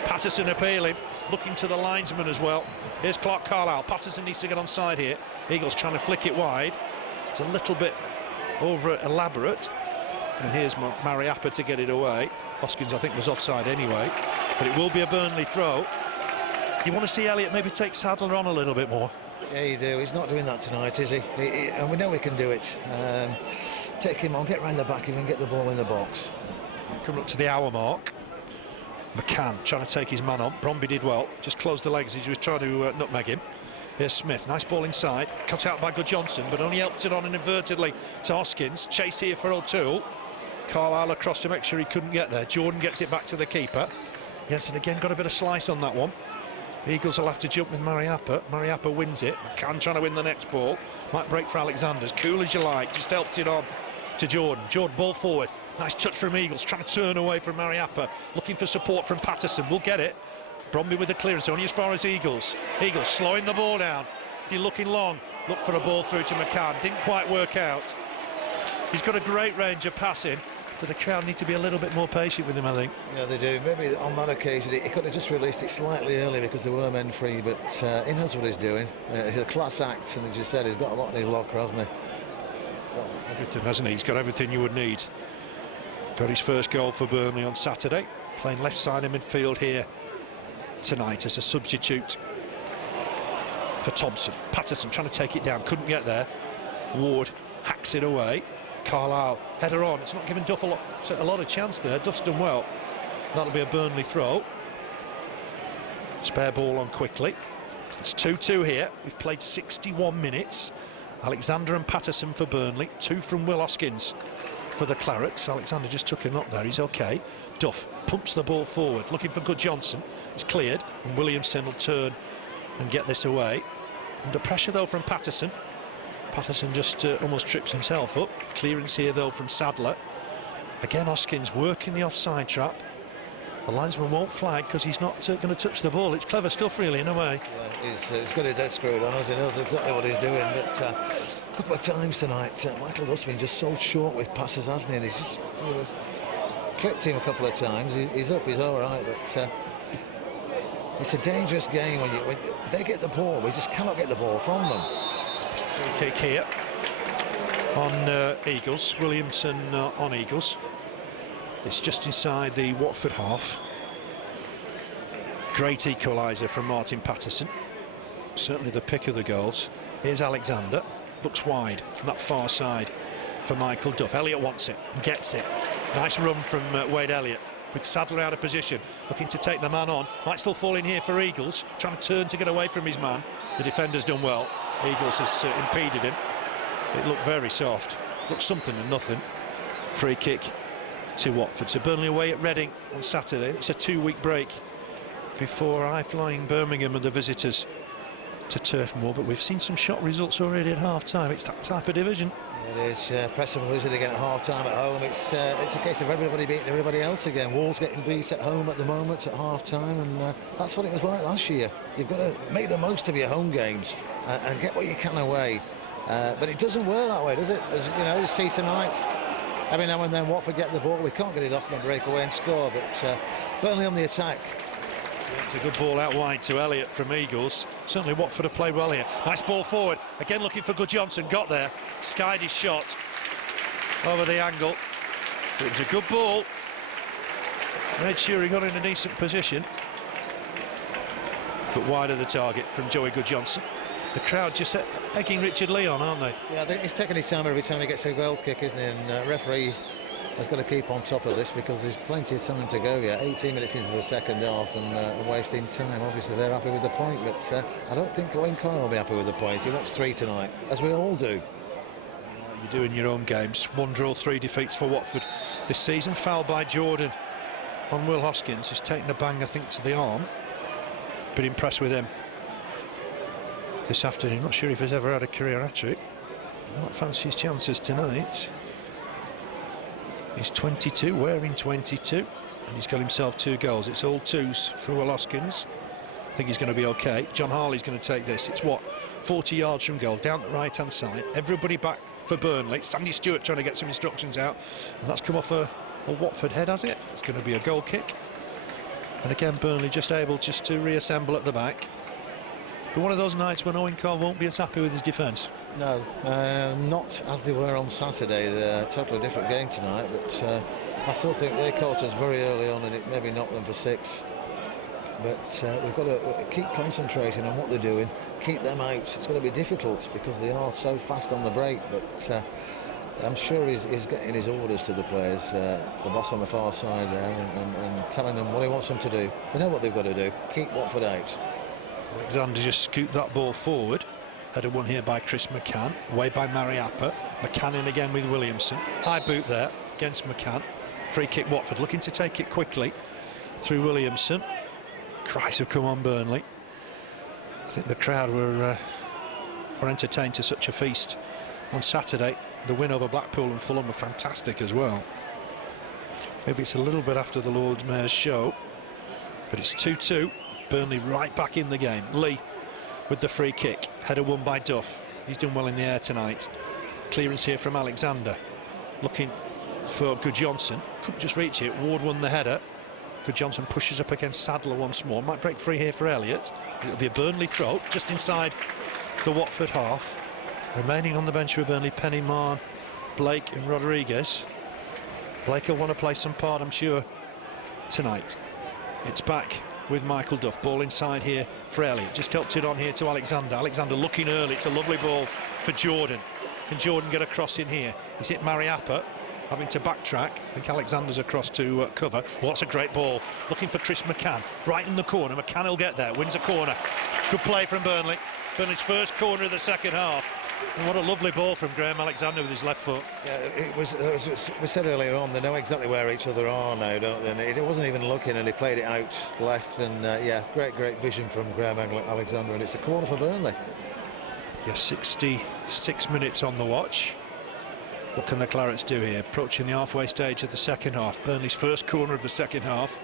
Paterson appealing, looking to the linesman as well. Here's Carlisle. Paterson needs to get on side here. Eagles trying to flick it wide. It's a little bit over elaborate. And here's Mariappa to get it away. Hoskins, I think, was offside anyway. But it will be a Burnley throw. You want to see Elliott maybe take Sadler on a little bit more? Yeah, you do. He's not doing that tonight, is he? And we know we can do it. Take him on, get round the back of him, get the ball in the box. Coming up to the hour mark. McCann trying to take his man on. Bromby did well. Just closed the legs as he was trying to nutmeg him. Here's Smith. Nice ball inside. Cut out by Guðjónsson, but only helped it on inadvertently to Hoskins. Chase here for O'Toole. Carlisle across to make sure he couldn't get there. Jordan gets it back to the keeper. Jensen again got a bit of slice on that one. The Eagles will have to jump with Mariappa. Mariappa wins it. McCann trying to win the next ball. Might break for Alexander's. Cool as you like. Just helped it on to Jordan. Jordan, ball forward. Nice touch from Eagles, trying to turn away from Mariappa, looking for support from Paterson. We'll get it. Bromby with the clearance, only as far as Eagles. Eagles slowing the ball down. He's looking long. Look for a ball through to McCann. Didn't quite work out. He's got a great range of passing, but the crowd need to be a little bit more patient with him, I think. Yeah, they do. Maybe on that occasion he could have just released it slightly early because there were men free, but he knows what he's doing. He's a class act, and as you said, he's got a lot in his locker, hasn't he? Everything, hasn't he? He's got everything you would need. Got his first goal for Burnley on Saturday. Playing left side in midfield here tonight as a substitute for Thompson. Paterson trying to take it down, couldn't get there. Ward hacks it away. Carlisle header on. It's not giving Duff a lot of chance there. Duff's done well. That'll be a Burnley throw. Spare ball on quickly. It's 2-2 here. We've played 61 minutes. Alexander and Paterson for Burnley. 2 from Will Hoskins. for the Clarets. Alexander just took him up there, he's okay. Duff pumps the ball forward, looking for Guðjónsson. It's cleared, and Williamson will turn and get this away. Under pressure though from Paterson. Paterson just almost trips himself up. Clearance here though from Sadler. Again Hoskins working the offside trap. The linesman won't flag because he's not going to touch the ball. It's clever stuff really in a way. Yeah, he's got his head screwed on us, he knows exactly what he's doing, but a couple of times tonight Michael Duff's been just so short with passes, hasn't he? And he's just clipped him a couple of times. He's up, he's all right, but it's a dangerous game when they get the ball. We just cannot get the ball from them. Free kick here on Eagles. Williamson on Eagles. It's just inside the Watford half. Great equaliser from Martin Paterson. Certainly the pick of the goals. Here's Alexander. Looks wide from that far side for Michael Duff. Elliott wants it and gets it. Nice run from Wade Elliott with Sadler out of position. Looking to take the man on. Might still fall in here for Eagles. Trying to turn to get away from his man. The defender's done well. Eagles has impeded him. It looked very soft. Looked something and nothing. Free kick to Watford. So Burnley away at Reading on Saturday. It's a 2-week break before high-flying Birmingham and the visitors to Turf Moor, but we've seen some shot results already at half-time. It's that type of division. It is. Preston losing again at half-time at home. It's a case of everybody beating everybody else again. Wolves getting beat at home at the moment at half-time, and that's what it was like last year. You've got to make the most of your home games and get what you can away. But it doesn't work that way, does it? As you know, you see tonight, every now and then Watford get the ball. We can't get it off and break away and score, but Burnley on the attack. It's a good ball out wide to Elliott from Eagles. Certainly Watford have played well here. Nice ball forward. Again looking for Guðjónsson. Got there. Skied his shot over the angle. It was a good ball. Made sure he got in a decent position. But wide of the target from Joey Guðjónsson. The crowd just egging Richard Lee on, aren't they? Yeah, I think he's taking his time every time he gets a goal kick, isn't he? And referee has got to keep on top of this because there's plenty of time to go yet. 18 minutes into the second half and wasting time. Obviously they're happy with the point, but I don't think Wayne Coyle will be happy with the points. He wants 3 tonight, as we all do. You do in your own games. 1 draw, 3 defeats for Watford this season. Foul by Jordan on Will Hoskins, who's taken a bang, I think, to the arm. Been impressed with him this afternoon. Not sure if he's ever had a career hat-trick. Not fancy his chances tonight. He's 22, wearing 22, and he's got himself 2 goals. It's all 2s for Will Hoskins. I think he's going to be okay. John Harley's going to take this. It's what, 40 yards from goal, down the right-hand side. Everybody back for Burnley. Sandy Stewart trying to get some instructions out, and that's come off a Watford head, has it? It's going to be a goal kick. And again, Burnley just able to reassemble at the back. But one of those nights when Owen Cole won't be as happy with his defence. No, not as they were on Saturday. They're a totally different game tonight, but I still think they caught us very early on and it maybe knocked them for 6. But we've got to keep concentrating on what they're doing, keep them out. It's going to be difficult because they are so fast on the break, but I'm sure he's getting his orders to the players, the boss on the far side there, and telling them what he wants them to do. They know what they've got to do, keep Watford out. Alexander just scooped that ball forward. Header won here by Chris McCann, away by Mariappa. McCann in again with Williamson. High boot there against McCann. Free kick Watford, looking to take it quickly through Williamson. Cries have come on Burnley. I think the crowd were entertained to such a feast on Saturday. The win over Blackpool and Fulham were fantastic as well. Maybe it's a little bit after the Lord Mayor's show, but it's 2-2. Burnley right back in the game. Lee with the free kick. Header won by Duff. He's done well in the air tonight. Clearance here from Alexander. Looking for Guðjónsson. Couldn't just reach it. Ward won the header. Guðjónsson pushes up against Sadler once more. Might break free here for Elliott. It'll be a Burnley throw just inside the Watford half. Remaining on the bench for Burnley, Penny, Mahon, Blake and Rodriguez. Blake will want to play some part, I'm sure, tonight. It's back with Michael Duff. Ball inside here for Elliott. Just helped it on here to Alexander. Alexander looking early. It's a lovely ball for Jordan. Can Jordan get across in here? He's hit Mariappa, having to backtrack. I think Alexander's across to cover. Well, that's a great ball. Looking for Chris McCann. Right in the corner. McCann will get there. Wins a corner. Good play from Burnley. Burnley's first corner of the second half. And what a lovely ball from Graham Alexander with his left foot. Yeah, it was we said earlier on, they know exactly where each other are now, don't they? And it wasn't even looking, and he played it out left, and yeah, great vision from Graham Alexander, and it's a corner for Burnley. Yeah, 66 minutes on the watch. What can the Clarets do here? Approaching the halfway stage of the second half. Burnley's first corner of the second half.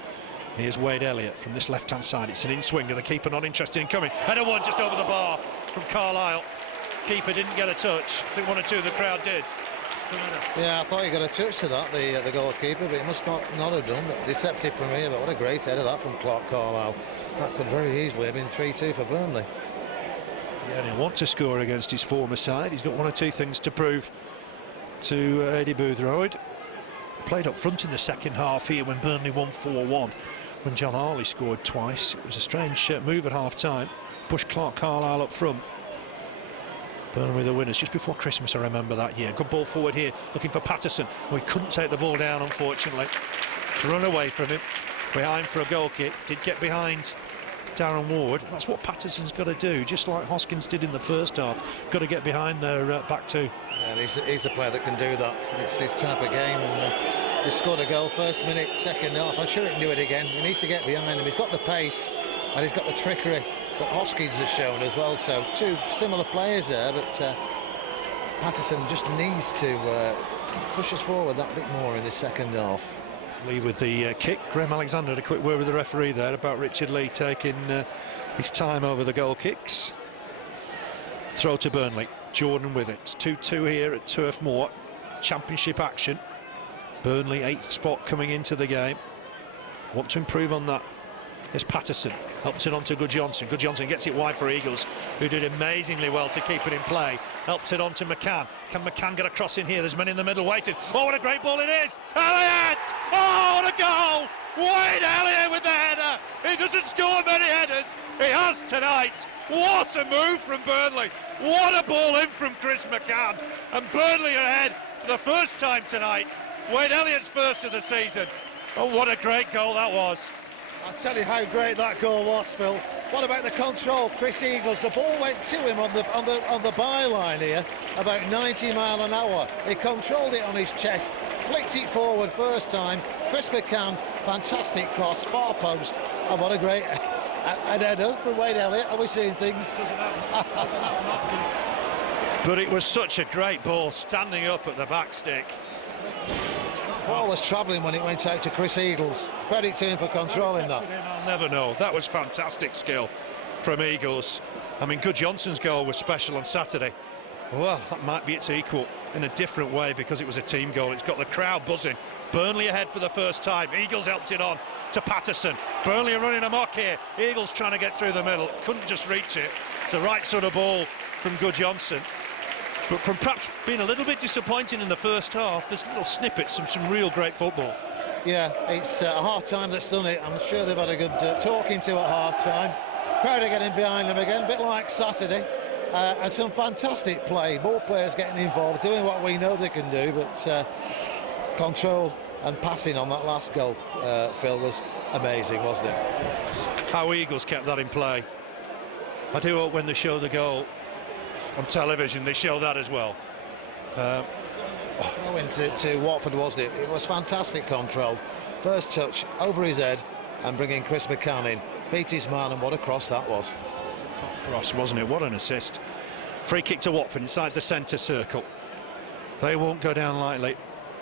And here's Wade Elliott from this left-hand side. It's an in-swinger. The keeper not interested in coming. And a one just over the bar from Carlisle. Keeper didn't get a touch. I think one or two of the crowd did. Yeah, I thought he got a touch to that, the goalkeeper, but he must not have done. Deceptive from here, but what a great header that from Carlisle. That could very easily have been 3-2 for Burnley. Yeah, and he'll want to score against his former side. He's got one or two things to prove to Eddie Boothroyd. Played up front in the second half here when Burnley won 4-1. When John Harley scored twice. It was a strange move at half-time. Pushed Carlisle up front. Burnley the winners just before Christmas, I remember that year. Good ball forward here, looking for Paterson. Well, he couldn't take the ball down, unfortunately. To run away from him. Behind for a goal kick. Did get behind Darren Ward. That's what Paterson's got to do, just like Hoskins did in the first half. Got to get behind their back two. Yeah, he's the player that can do that. It's his type of game. And he scored a goal first minute, second half. I'm sure he can do it again. He needs to get behind him. He's got the pace and he's got the trickery that Hoskins has shown as well. So two similar players there, but Paterson just needs to push us forward that bit more in the second half. Lee with the kick. Graham Alexander had a quick word with the referee there about Richard Lee taking his time over the goal kicks. Throw to Burnley. Jordan with it. It's 2-2 here at Turf Moor. Championship action. Burnley 8th spot coming into the game. Want to improve on that. Here's Paterson. Helps it on to Guðjónsson. Guðjónsson gets it wide for Eagles, who did amazingly well to keep it in play. Helps it on to McCann. Can McCann get a cross in here? There's men in the middle waiting. Oh, what a great ball it is! Elliott! Oh, what a goal! Wade Elliott with the header. He doesn't score many headers. He has tonight. What a move from Burnley. What a ball in from Chris McCann. And Burnley are ahead for the first time tonight. Wade Elliott's first of the season. Oh, what a great goal that was. I'll tell you how great that goal was, Phil. What about the control? Chris Eagles, the ball went to him on the byline here, about 90 miles an hour. He controlled it on his chest, flicked it forward first time. Chris McCann, fantastic cross, far post, and what a great header from Wade Elliott. Are we seeing things? But it was such a great ball, standing up at the back stick. Ball was travelling when it went out to Chris Eagles. Credit to him for controlling that. I'll never know. That was fantastic skill from Eagles. I mean, Guðjónsson's goal was special on Saturday. Well, that might be its equal in a different way because it was a team goal. It's got the crowd buzzing. Burnley ahead for the first time. Eagles helped it on to Paterson. Burnley are running amok here. Eagles trying to get through the middle. Couldn't just reach it. It's the right sort of ball from Guðjónsson. But from perhaps being a little bit disappointing in the first half, there's little snippets from some real great football. Yeah, it's half-time that's done it. I'm sure they've had a good talking to at half-time. Crowd are getting behind them again, a bit like Saturday. And some fantastic play. More players getting involved, doing what we know they can do, but control and passing on that last goal, Phil, was amazing, wasn't it? How Eagles kept that in play. I do hope when they show the goal on television, they show that as well. Going to Watford, wasn't it? It was fantastic control. First touch over his head and bringing Chris McCann in. Beat his man, and what a cross that was. Top cross, wasn't it? What an assist. Free kick to Watford inside the centre circle. They won't go down lightly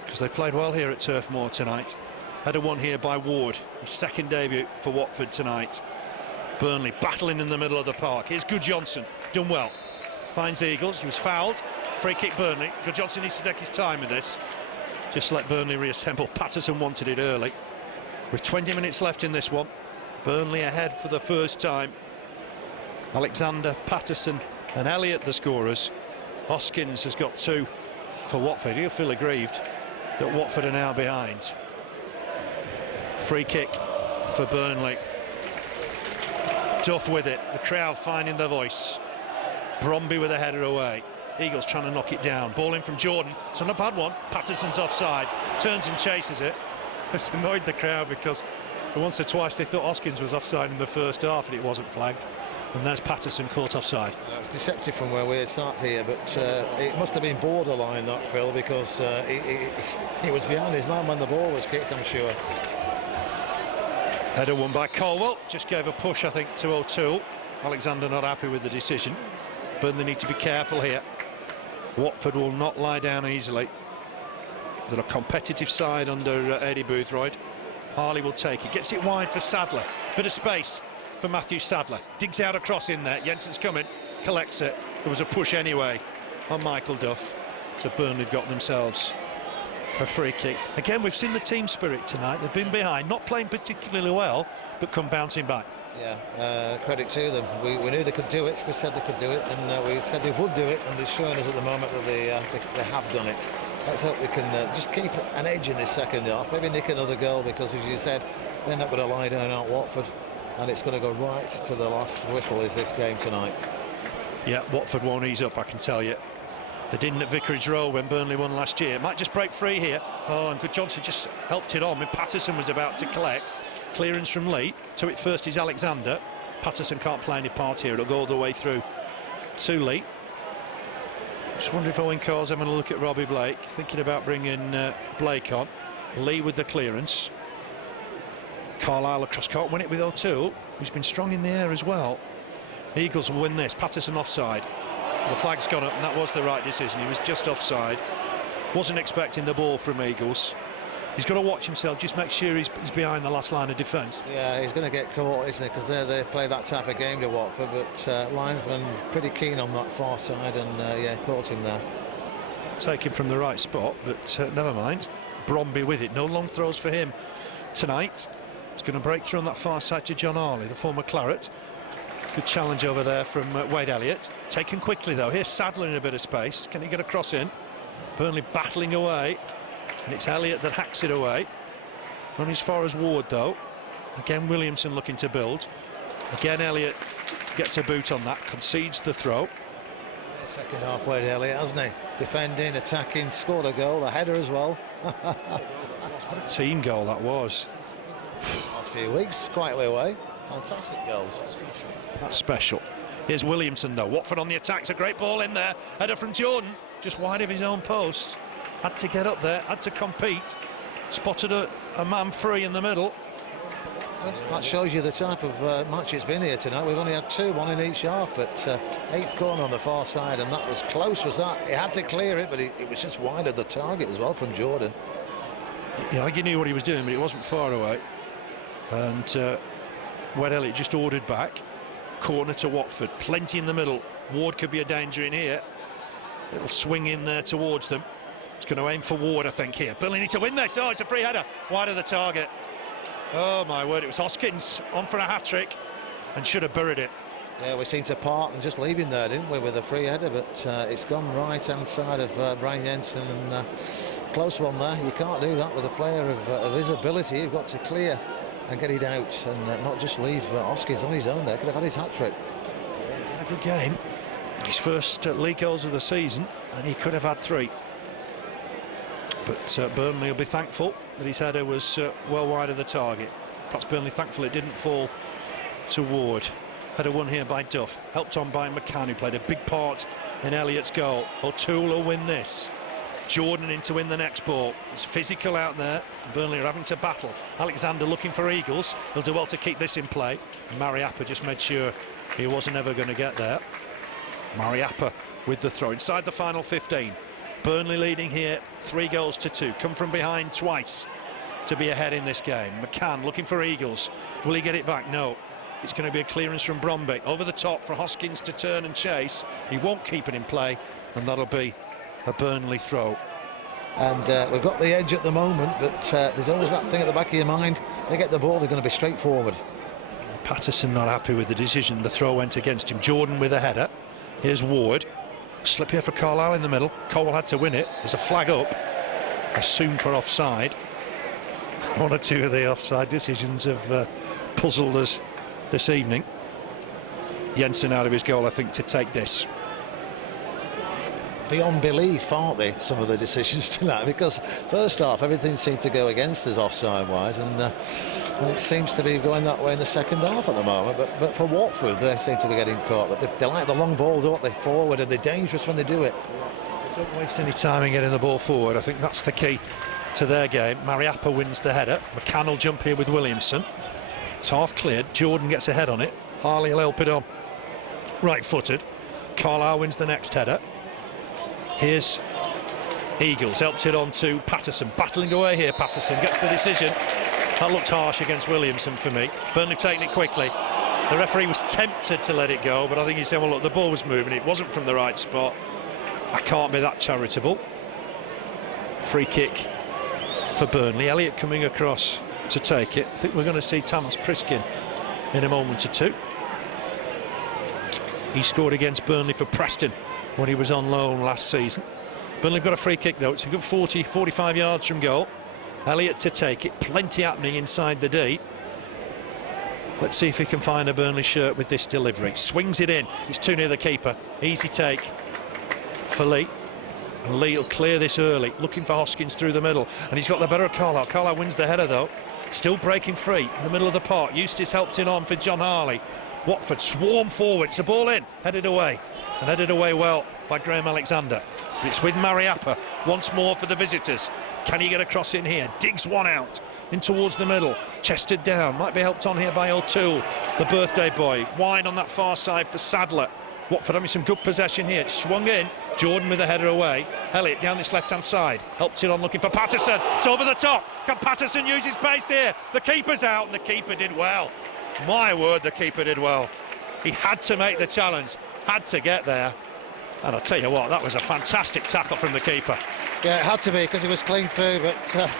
because they played well here at Turf Moor tonight. Header won here by Ward. His second debut for Watford tonight. Burnley battling in the middle of the park. Here's Guðjónsson, done well. Finds Eagles, he was fouled. Free kick Burnley. Guðjónsson needs to take his time with this. Just let Burnley reassemble. Paterson wanted it early. With 20 minutes left in this one. Burnley ahead for the first time. Alexander, Paterson and Elliott the scorers. Hoskins has got 2 for Watford. He'll feel aggrieved that Watford are now behind. Free kick for Burnley. Duff with it. The crowd finding their voice. Bromby with a header away. Eagles trying to knock it down. Ball in from Jordan. It's not a bad one. Paterson's offside. Turns and chases it. It's annoyed the crowd because for once or twice they thought Hoskins was offside in the first half and it wasn't flagged. And there's Paterson caught offside. It's deceptive from where we start here, but it must have been borderline, that, Phil, because he was behind his man when the ball was kicked, I'm sure. Header won by Caldwell. Just gave a push, I think, to O'Toole. Alexander not happy with the decision. Burnley need to be careful here. Watford will not lie down easily. They're a competitive side under Eddie Boothroyd. Harley will take it. Gets it wide for Sadler. Bit of space for Matthew Sadler. Digs out across in there. Jensen's coming. Collects it. There was a push anyway on Michael Duff. So Burnley have got themselves a free kick. Again, we've seen the team spirit tonight. They've been behind, not playing particularly well, but come bouncing back. Yeah, credit to them. We knew they could do it. We said they could do it, and we said they would do it, and they're showing us at the moment that they have done it. Let's hope they can just keep an edge in this second half. Maybe nick another goal, because, as you said, they're not going to lie down at Watford, and it's going to go right to the last whistle is this game tonight. Yeah, Watford won't ease up, I can tell you. They didn't at Vicarage Road when Burnley won last year. It might just break free here. Oh, and Guðjónsson just helped it on. Paterson was about to collect. Clearance from Lee. To it first is Alexander. Paterson can't play any part here. It'll go all the way through to Lee. Just wonder if Owen Cole's having a look at Robbie Blake, thinking about bringing Blake on. Lee with the clearance. Carlisle across, can't win it with O'Toole, who's been strong in the air as well. Eagles will win this. Paterson offside. The flag's gone up, and that was the right decision. He was just offside. Wasn't expecting the ball from Eagles. He's got to watch himself, just make sure he's behind the last line of defence. Yeah, he's going to get caught, isn't he? Because they play that type of game to Watford, but linesman pretty keen on that far side, and yeah, caught him there. Taken from the right spot, but never mind. Bromby with it. No long throws for him tonight. He's going to break through on that far side to John Harley, the former Claret. Good challenge over there from Wade Elliott. Taken quickly, though. Here's Sadler in a bit of space. Can he get a cross in? Burnley battling away. And it's Elliott that hacks it away. Not as far as Ward, though. Again, Williamson looking to build. Again, Elliott gets a boot on that, concedes the throw. Second half, Wade Elliott, hasn't he? Defending, attacking, scored a goal, a header as well. What a team goal that was. Last few weeks, quietly away. Fantastic goals. That's special. Here's Williamson, though. Watford on the attack. It's a great ball in there. Header from Jordan, just wide of his own post. Had to get up there, had to compete. Spotted a man free in the middle. That shows you the type of match it's been here tonight. We've only had two, one in each half, but eighth corner on the far side, and that was close, was that? He had to clear it, but it was just wide of the target as well from Jordan. Yeah, I think he knew what he was doing, but it wasn't far away. And Wade Elliott just ordered back. Corner to Watford, plenty in the middle. Ward could be a danger in here. It'll swing in there towards them. It's going to aim for Ward, I think, here. Burnley need to win this. Oh, it's a free header. Wide of the target. Oh, my word. It was Hoskins on for a hat-trick and should have buried it. Yeah, we seemed to part and just leave him there, didn't we, with a free header, but it's gone right-hand side of Brian Jensen, and close one there. You can't do that with a player of his ability. You've got to clear and get it out, and not just leave Hoskins on his own there. Could have had his hat-trick. He's had a good game. His first league goals of the season, and he could have had 3. But Burnley will be thankful that his header was well wide of the target. Perhaps Burnley thankful it didn't fall to Ward. Header won here by Duff, helped on by McCann, who played a big part in Elliott's goal. O'Toole will win this. Jordan in to win the next ball. It's physical out there. Burnley are having to battle. Alexander looking for Eagles. He'll do well to keep this in play. Mariappa just made sure he wasn't ever going to get there. Mariappa with the throw inside the final 15. Burnley leading here 3-2. Come from behind twice to be ahead in this game. McCann looking for Eagles. Will he get it back? No. It's going to be a clearance from Bromby. Over the top for Hoskins to turn and chase. He won't keep it in play, and that'll be a Burnley throw. And we've got the edge at the moment, but there's always that thing at the back of your mind. They get the ball, they're going to be straightforward. Paterson not happy with the decision. The throw went against him. Jordan with a header. Here's Ward. Slip here for Carlisle in the middle. Caldwell had to win it. There's a flag up. Assumed for offside. One or two of the offside decisions have puzzled us this evening. Jensen out of his goal, I think, to take this. beyond belief, aren't they, some of the decisions tonight? Because first half, everything seemed to go against us offside-wise, and it seems to be going that way in the second half at the moment. But for Watford, they seem to be getting caught. But they like the long ball, don't they, forward, and they're dangerous when they do it. They don't waste any time in getting the ball forward. I think that's the key to their game. Mariappa wins the header. McCann will jump here with Williamson. It's half cleared. Jordan gets a head on it. Harley will help it on. Right-footed. Carlisle wins the next header. Here's Eagles, helps it on to Paterson. Battling away here, Paterson gets the decision. That looked harsh against Williamson for me. Burnley taking it quickly. The referee was tempted to let it go, but I think he said, well, look, the ball was moving. It wasn't from the right spot. I can't be that charitable. Free kick for Burnley. Elliott coming across to take it. I think we're going to see Thomas Priskin in a moment or two. He scored against Burnley for Preston when he was on loan last season. Burnley have got a free kick though. It's a good 45 yards from goal. Elliott to take it. Plenty happening inside the D. Let's see if he can find a Burnley shirt with this delivery. Swings it in. It's too near the keeper. Easy take for Lee. And Lee will clear this early. Looking for Hoskins through the middle. And he's got the better of Carlisle. Carlisle wins the header though. Still breaking free in the middle of the park. Eustace helped it on for John Harley. Watford swarm forward. It's a ball in. Headed away. And headed away well by Graham Alexander. It's with Mariappa once more for the visitors. Can he get across in here? Digs one out in towards the middle. Chested down. Might be helped on here by O'Toole, the birthday boy. Wide on that far side for Sadler. Watford having some good possession here. It's swung in. Jordan with a header away. Elliott down this left-hand side. Helps it on looking for Paterson. It's over the top. Can Paterson use his pace here? The keeper's out and the keeper did well. My word, the keeper did well. He had to make the challenge. Had to get there. And I'll tell you what, that was a fantastic tackle from the keeper. Yeah, it had to be because he was clean through, but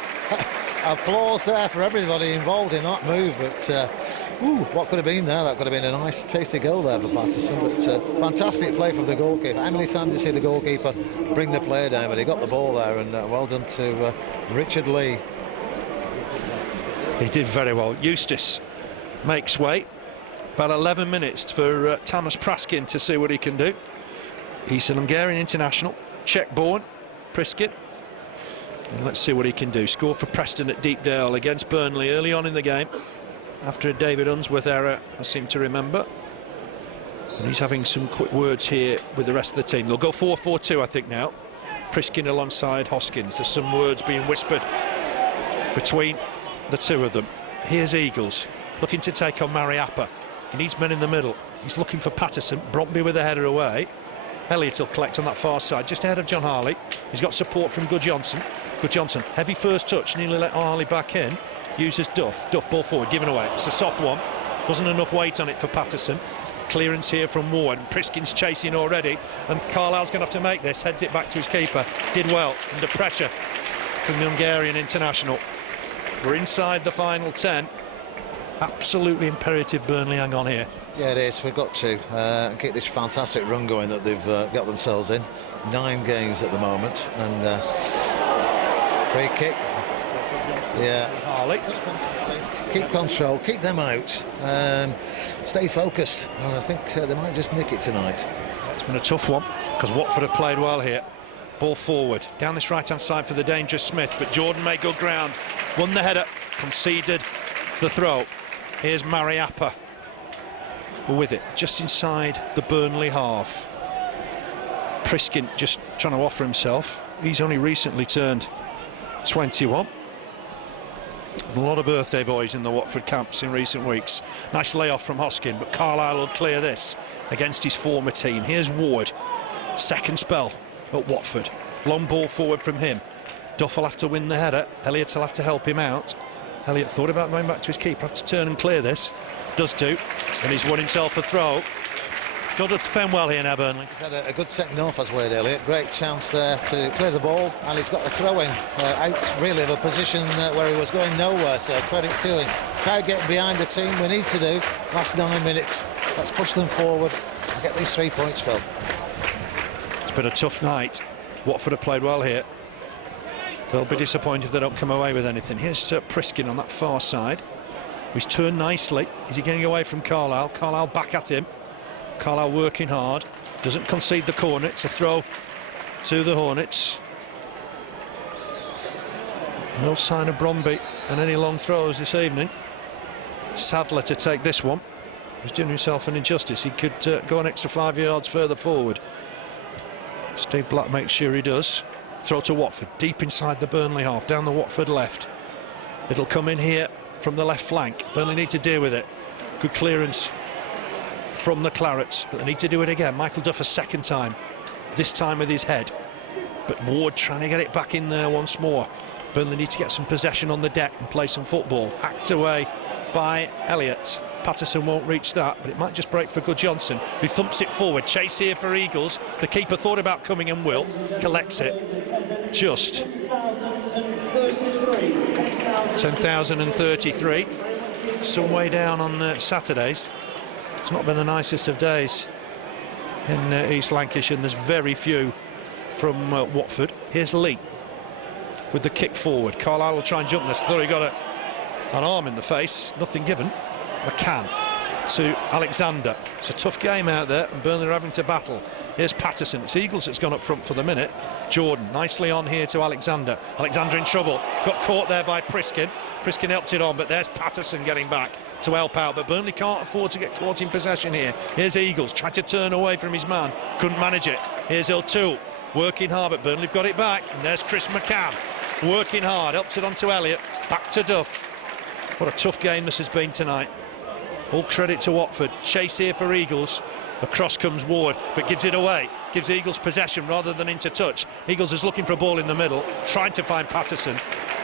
applause there for everybody involved in that move. But what could have been there? That could have been a nice, tasty goal there for Paterson. But fantastic play from the goalkeeper. How many times did you see the goalkeeper bring the player down? But he got the ball there, and well done to Richard Lee. He did very well. Eustace makes way. About 11 minutes for Thomas Priskin to see what he can do. He's an Hungarian international, Czech-born, Priskin. And let's see what he can do. Scored for Preston at Deepdale against Burnley early on in the game, after a David Unsworth error, I seem to remember. And he's having some quick words here with the rest of the team. They'll go 4-4-2, I think, now. Priskin alongside Hoskins. There's some words being whispered between the two of them. Here's Eagles, looking to take on Mariappa. He needs men in the middle. He's looking for Paterson. Bromby with a header away. Elliott will collect on that far side, just ahead of John Harley. He's got support from Guðjónsson. Guðjónsson, heavy first touch, nearly let Harley back in. Uses Duff. Duff ball forward, given away. It's a soft one. Wasn't enough weight on it for Paterson. Clearance here from Moor, and Priskin's chasing already. And Carlisle's going to have to make this. Heads it back to his keeper. Did well under pressure from the Hungarian international. We're inside the final 10. Absolutely imperative Burnley hang on here. Yeah, it is. We've got to keep this fantastic run going that they've got themselves in. 9 games at the moment, and free kick. Yeah, Harley. Keep control, keep them out, stay focused. And I think they might just nick it tonight. It's been a tough one because Watford have played well here. Ball forward down this right-hand side for the dangerous Smith, but Jordan made good ground. Won the header, conceded the throw. Here's Mariappa with it, just inside the Burnley half. Priskin just trying to offer himself. He's only recently turned 21. A lot of birthday boys in the Watford camps in recent weeks. Nice layoff from Hoskins, but Carlisle will clear this against his former team. Here's Ward, second spell at Watford. Long ball forward from him. Duff will have to win the header. Elliott will have to help him out. Elliott thought about going back to his keeper, have to turn and clear this. Does do, and he's won himself a throw. Got to defend well here now, Burnley. He's had a good second half as Wade Elliott. Great chance there to clear the ball, and he's got the throw-in out really of a position where he was going nowhere, so credit to him. Try to get behind the team we need to do. Last 9 minutes, let's push them forward and get these 3 points, Phil. It's been a tough night. Watford have played well here. They'll be disappointed if they don't come away with anything. Here's Priskin on that far side. He's turned nicely. Is he getting away from Carlisle? Carlisle back at him. Carlisle working hard. Doesn't concede the corner. It's a throw to the Hornets. No sign of Bromby and any long throws this evening. Sadler to take this one. He's doing himself an injustice. He could go an extra 5 yards further forward. Steve Bratt makes sure he does. Throw to Watford, deep inside the Burnley half, down the Watford left. It'll come in here from the left flank. Burnley need to deal with it. Good clearance from the Clarets, but they need to do it again. Michael Duff a second time, this time with his head. But Ward trying to get it back in there once more. Burnley need to get some possession on the deck and play some football. Hacked away by Elliott. Paterson won't reach that, but it might just break for Guðjónsson, who thumps it forward. Chase here for Eagles. The keeper thought about coming and will. Collects it. Just 10,033. Some way down on Saturdays. It's not been the nicest of days in East Lancashire, and there's very few from Watford. Here's Lee with the kick forward. Carlisle will try and jump this. Thought he got an arm in the face. Nothing given. McCann to Alexander. It's a tough game out there, and Burnley are having to battle. Here's Paterson. It's Eagles that's gone up front for the minute. Jordan nicely on here to Alexander. Alexander in trouble. Got caught there by Priskin. Priskin helped it on, but there's Paterson getting back to help out. But Burnley can't afford to get caught in possession here. Here's Eagles. Tried to turn away from his man. Couldn't manage it. Here's O'Toole. Working hard, but Burnley have got it back. And there's Chris McCann. Working hard. Helps it on to Elliott. Back to Duff. What a tough game this has been tonight. All credit to Watford. Chase here for Eagles. Across comes Ward, but gives it away. Gives Eagles possession rather than into touch. Eagles is looking for a ball in the middle, trying to find Paterson,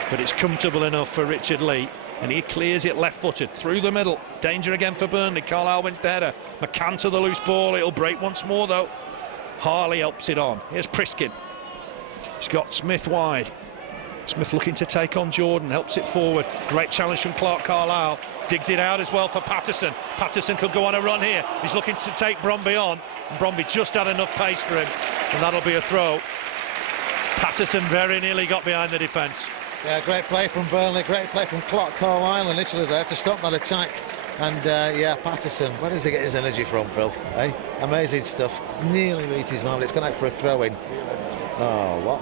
but it's comfortable enough for Richard Lee, and he clears it left-footed through the middle. Danger again for Burnley. Carlisle wins the header. McCann to the loose ball. It'll break once more though. Harley helps it on. Here's Priskin. He's got Smith wide. Smith looking to take on Jordan, helps it forward. Great challenge from Carlisle. Digs it out as well for Paterson. Paterson could go on a run here. He's looking to take Bromby on, and Bromby just had enough pace for him, and that'll be a throw. Patterson very nearly got behind the defence. Yeah, great play from Burnley, great play from Carlisle, and literally there to stop that attack. And yeah, Paterson, where does he get his energy from, Phil? Eh? Amazing stuff. Nearly meets his man, but it's gone out for a throw-in. Oh, what?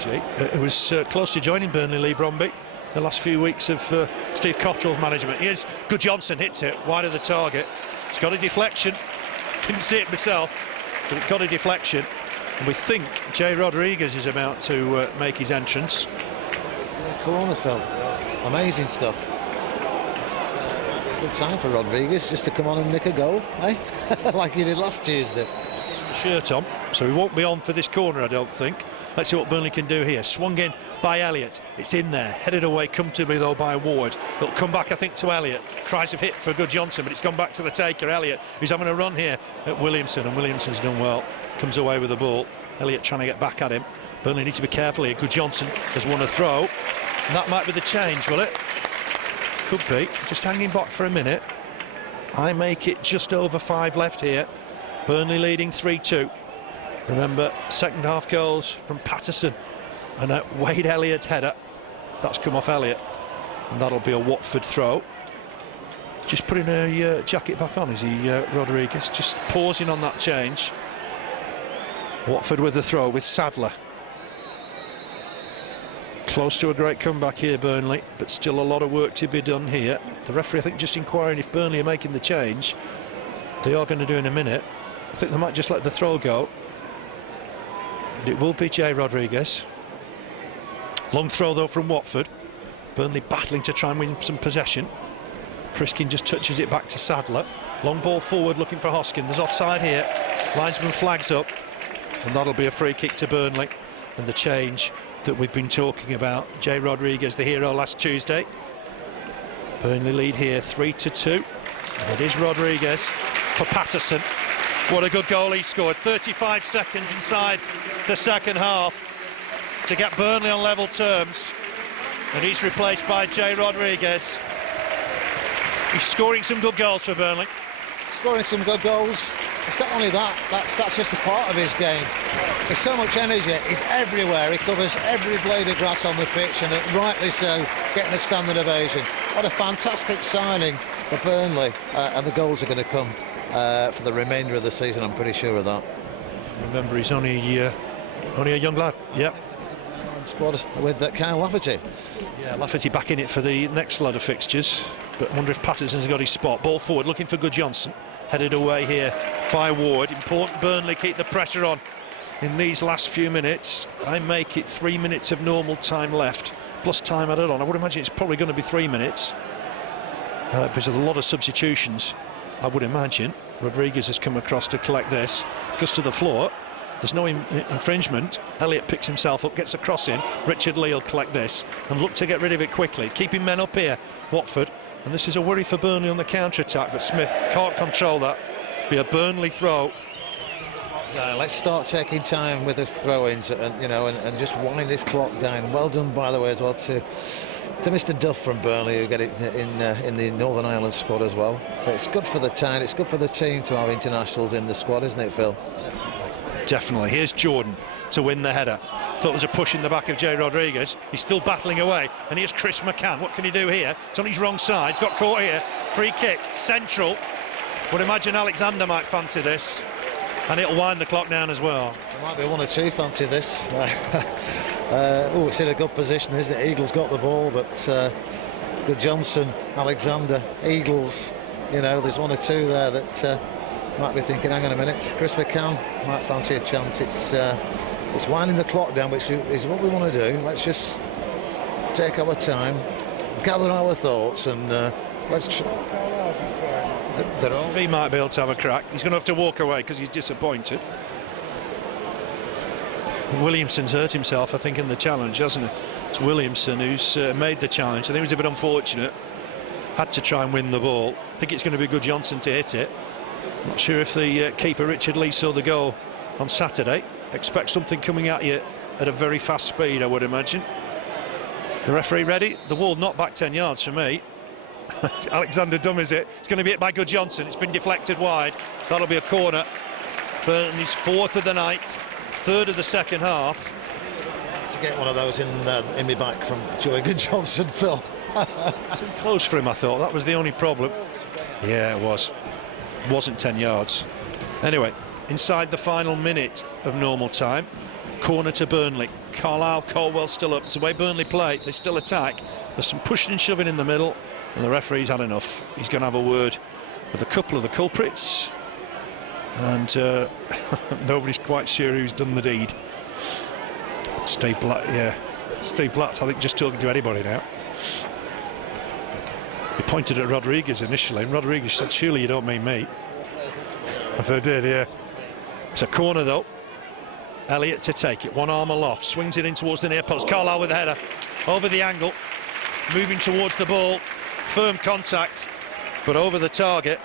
It was close to joining Burnley, Lee Bromby, the last few weeks of Steve Cottrell's management. Here's Guðjónsson, hits it wide of the target. It's got a deflection. Didn't see it myself, but it got a deflection. And we think Jay Rodriguez is about to make his entrance. Corner, Phil. Amazing stuff. Good time for Rodriguez just to come on and nick a goal, eh? Like he did last Tuesday. Shirt on, so he won't be on for this corner, I don't think. Let's see what Burnley can do here. Swung in by Elliott. It's in there. Headed away comfortably, though, by Ward. It'll come back, I think, to Elliott. Tries of hit for Guðjónsson, but it's gone back to the taker, Elliott, who's having a run here at Williamson, and Williamson's done well. Comes away with the ball. Elliott trying to get back at him. Burnley need to be careful here. Guðjónsson has won a throw. And that might be the change, will it? Could be. Just hanging back for a minute. I make it just over 5 left here. Burnley leading 3-2. Remember, second half goals from Paterson and a Wade Elliott header. That's come off Elliott, and that'll be a Watford throw. Just putting a jacket back on, is he, Rodriguez? Just pausing on that change. Watford with the throw with Sadler. Close to a great comeback here, Burnley, but still a lot of work to be done here. The referee, I think, just inquiring if Burnley are making the change. They are going to do in a minute. I think they might just let the throw go. And it will be Jay Rodriguez. Long throw though from Watford. Burnley battling to try and win some possession. Priskin just touches it back to Sadler. Long ball forward looking for Hoskins. There's offside here. Linesman flags up, and that'll be a free kick to Burnley. And the change that we've been talking about. Jay Rodriguez, the hero last Tuesday. Burnley lead here 3-2. And it is Rodriguez for Paterson. What a good goal he scored. 35 seconds inside the second half to get Burnley on level terms. And he's replaced by Jay Rodriguez. He's scoring some good goals for Burnley. Scoring some good goals. It's not only that, that's just a part of his game. There's so much energy, he's everywhere. He covers every blade of grass on the pitch, and rightly so, getting a standing ovation. What a fantastic signing for Burnley, and the goals are going to come for the remainder of the season, I'm pretty sure of that. Remember, he's only Only a young lad, yeah. Squad with Kyle Lafferty. Yeah, Lafferty back in it for the next lot of fixtures. But I wonder if Paterson's got his spot. Ball forward, looking for Guðjónsson. Headed away here by Ward. Important Burnley keep the pressure on in these last few minutes. I make it 3 minutes of normal time left, plus time added on. I would imagine it's probably going to be 3 minutes. Because there's a lot of substitutions, I would imagine. Rodriguez has come across to collect this. Goes to the floor. There's no infringement. Elliott picks himself up, gets a cross in. Richard Lee will collect this and look to get rid of it quickly. Keeping men up here, Watford. And this is a worry for Burnley on the counter-attack, but Smith can't control that. Be a Burnley throw. Yeah, let's start taking time with the throw-ins and, you know, and just wind this clock down. Well done, by the way, as well to Mr. Duff from Burnley, who get it in the Northern Ireland squad as well. So it's good for the town, it's good for the team to have internationals in the squad, isn't it, Phil? Definitely. Here's Jordan to win the header. Thought there was a push in the back of Jay Rodriguez. He's still battling away, and here's Chris McCann. What can he do here? It's on his wrong side. He's got caught here. Free kick, central. Would imagine Alexander might fancy this, and it'll wind the clock down as well. There might be one or two fancy this. Oh, it's in a good position, isn't it? Eagles got the ball, but Guðjónsson, Alexander, Eagles, you know, there's one or two there that might be thinking, hang on a minute, Chris McCann might fancy a chance. It's winding the clock down, which is what we want to do. Let's just take our time, gather our thoughts, and let's. He might be able to have a crack. He's going to have to walk away because he's disappointed. Williamson's hurt himself, I think, in the challenge, hasn't he? It's Williamson who's made the challenge. I think it was a bit unfortunate. Had to try and win the ball. I think it's going to be Guðjónsson to hit it. Not sure if the keeper Richard Lee saw the goal on Saturday. Expect something coming at you at a very fast speed, I would imagine. The referee ready. The wall not back 10 yards for me. Alexander dummies it. It's going to be hit by Guðjónsson. It's been deflected wide. That'll be a corner. Burnley's fourth of the night, third of the second half. To get one of those in my back from Joey Guðjónsson, Phil. Too close for him, I thought. That was the only problem. Yeah, it was. It wasn't 10 yards. Anyway, inside the final minute of normal time. Corner to Burnley. Carlisle, Caldwell still up. It's the way Burnley play. They still attack. There's some pushing and shoving in the middle, and the referee's had enough. He's going to have a word with a couple of the culprits, and nobody's quite sure who's done the deed. Steve Bratt, yeah. Steve Bratt, I think, just talking to anybody now. He pointed at Rodriguez initially, and Rodriguez said, surely you don't mean me. They did, yeah. It's a corner, though. Elliott to take it, one arm aloft, swings it in towards the near post. Carlisle with the header, over the angle, moving towards the ball, firm contact, but over the target.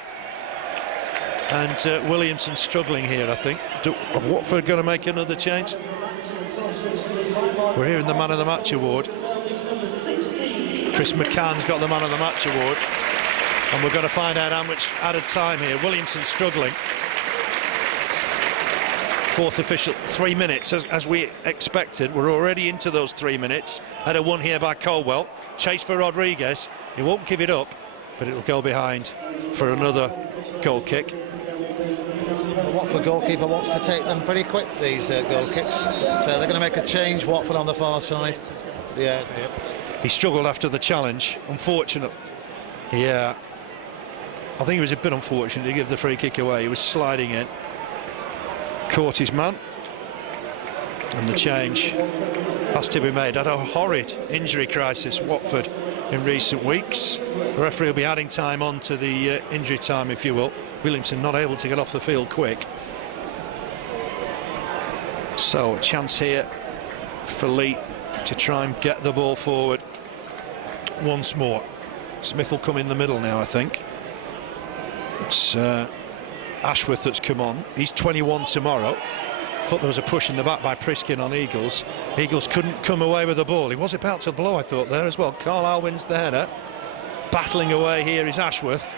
And Williamson struggling here, I think. Are Watford going to make another change? We're hearing the Man of the Match award. Chris McCann's got the Man of the Match award, and we're going to find out how much added time here. Williamson struggling. Fourth official, 3 minutes, as we expected. We're already into those 3 minutes. Header won here by Caldwell. Chase for Rodriguez. He won't give it up, but it'll go behind for another goal kick. The Watford goalkeeper wants to take them pretty quick, these goal kicks. So they're going to make a change. Watford on the far side. Yeah. He struggled after the challenge. Unfortunate. Yeah. I think it was a bit unfortunate to give the free kick away. He was sliding in. Caught his man, and the change has to be made. Had a horrid injury crisis, Watford, in recent weeks. The referee will be adding time on to the injury time, if you will. Williamson not able to get off the field quick. So a chance here for Lee to try and get the ball forward once more. Smith will come in the middle now, I think. It's Ashworth that's come on. He's 21 tomorrow. Thought there was a push in the back by Priskin on Eagles. Eagles couldn't come away with the ball. He was about to blow, I thought, there as well. Carlisle wins the header. Battling away here is Ashworth,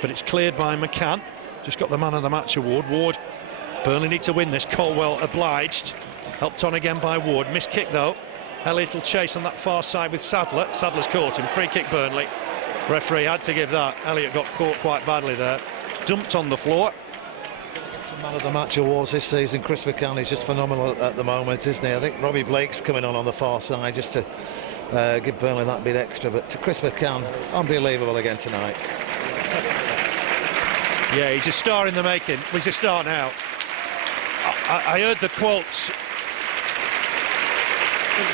but it's cleared by McCann. Just got the Man of the Match award. Ward, Burnley need to win this. Caldwell obliged. Helped on again by Ward. Missed kick though. Elliott will chase on that far side with Sadler. Sadler's caught him. Free kick Burnley. Referee had to give that. Elliott got caught quite badly there. Dumped on the floor. Man of the match awards this season. Chris McCann is just phenomenal at the moment, isn't he? I think Robbie Blake's coming on the far side just to give Burnley that bit extra, but to Chris McCann, unbelievable again tonight. Yeah, he's a star in the making. Well, he's a star now. I heard the quotes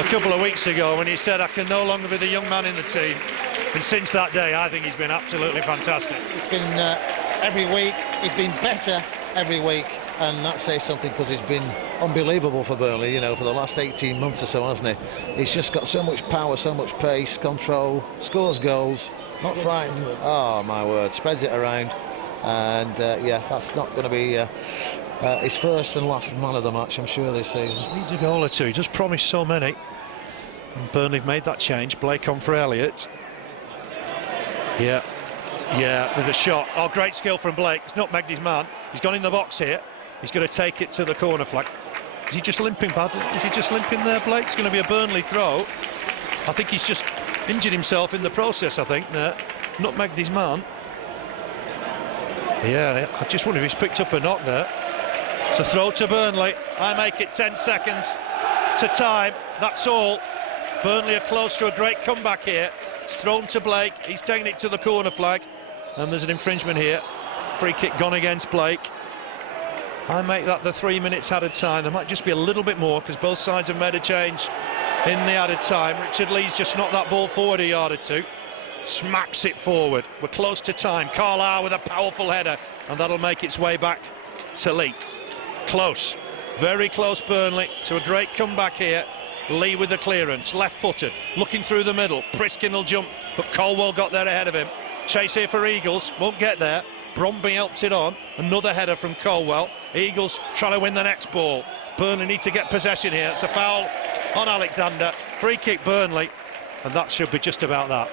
a couple of weeks ago when he said, I can no longer be the young man in the team, and since that day I think he's been absolutely fantastic. It's been every week, he's been better every week, and that says something because he's been unbelievable for Burnley, you know, for the last 18 months or so, hasn't he? He's just got so much power, so much pace, control, scores goals, not frightened. Oh my word, spreads it around, and yeah, that's not going to be his first and last man of the match, I'm sure, this season. He needs a goal or two. He just promised so many, and Burnley have made that change. Blake on for Elliott. Yeah, with a shot. Oh, great skill from Blake. He's not megged his man. He's gone in the box here. He's going to take it to the corner flag. Is he just limping badly? Is he just limping there, Blake? It's going to be a Burnley throw. I think he's just injured himself in the process, I think. Not megged his man. Yeah, I just wonder if he's picked up a knock there. It's a throw to Burnley. I make it 10 seconds to time. That's all. Burnley are close to a great comeback here. It's thrown to Blake. He's taking it to the corner flag. And there's an infringement here. Free kick gone against Blake. I make that the 3 minutes added time. There might just be a little bit more because both sides have made a change in the added time. Richard Lee's just knocked that ball forward a yard or two. Smacks it forward. We're close to time. Carlisle with a powerful header, and that'll make its way back to Lee. Close, very close, Burnley, to a great comeback here. Lee with the clearance, left-footed, looking through the middle. Priskin will jump, but Caldwell got there ahead of him. Chase here for Eagles, won't get there. Bromby helps it on. Another header from Caldwell. Eagles trying to win the next ball. Burnley need to get possession here. It's a foul on Alexander. Free kick Burnley, and that should be just about that.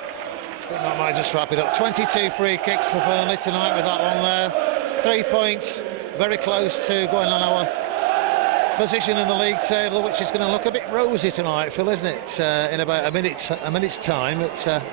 That might just wrap it up. 22 free kicks for Burnley tonight with that one there. 3 points, very close to going on our position in the league table, which is going to look a bit rosy tonight, Phil, isn't it? In about a minute's time.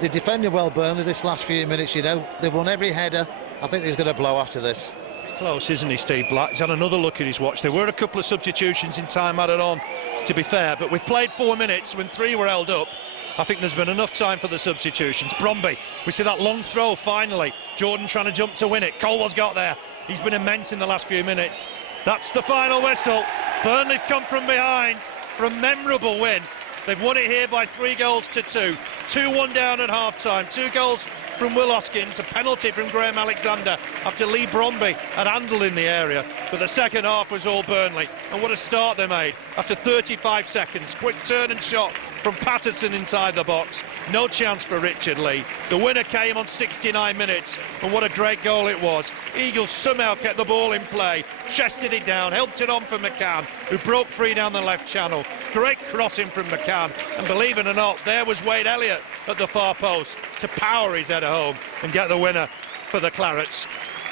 They've defended well, Burnley, this last few minutes, you know. They've won every header. I think he's going to blow after this. Close, isn't he, Steve Bratt? He's had another look at his watch. There were a couple of substitutions in time added on, to be fair, but we've played 4 minutes when 3 were held up. I think there's been enough time for the substitutions. Bromby, we see that long throw finally. Jordan trying to jump to win it. Caldwell's got there. He's been immense in the last few minutes. That's the final whistle. Burnley have come from behind for a memorable win. They've won it here by 3 goals to 2. 2-1 down at half-time. 2 goals from Will Hoskins, a penalty from Graham Alexander after Lee Bromby had handled in the area. But the second half was all Burnley, and what a start they made after 35 seconds. Quick turn and shot from Paterson inside the box. No chance for Richard Lee. The winner came on 69 minutes, and what a great goal it was. Eagles somehow kept the ball in play, chested it down, helped it on for McCann, who broke free down the left channel. Great crossing from McCann, and believe it or not, there was Wade Elliott at the far post to power his header home and get the winner for the Clarets.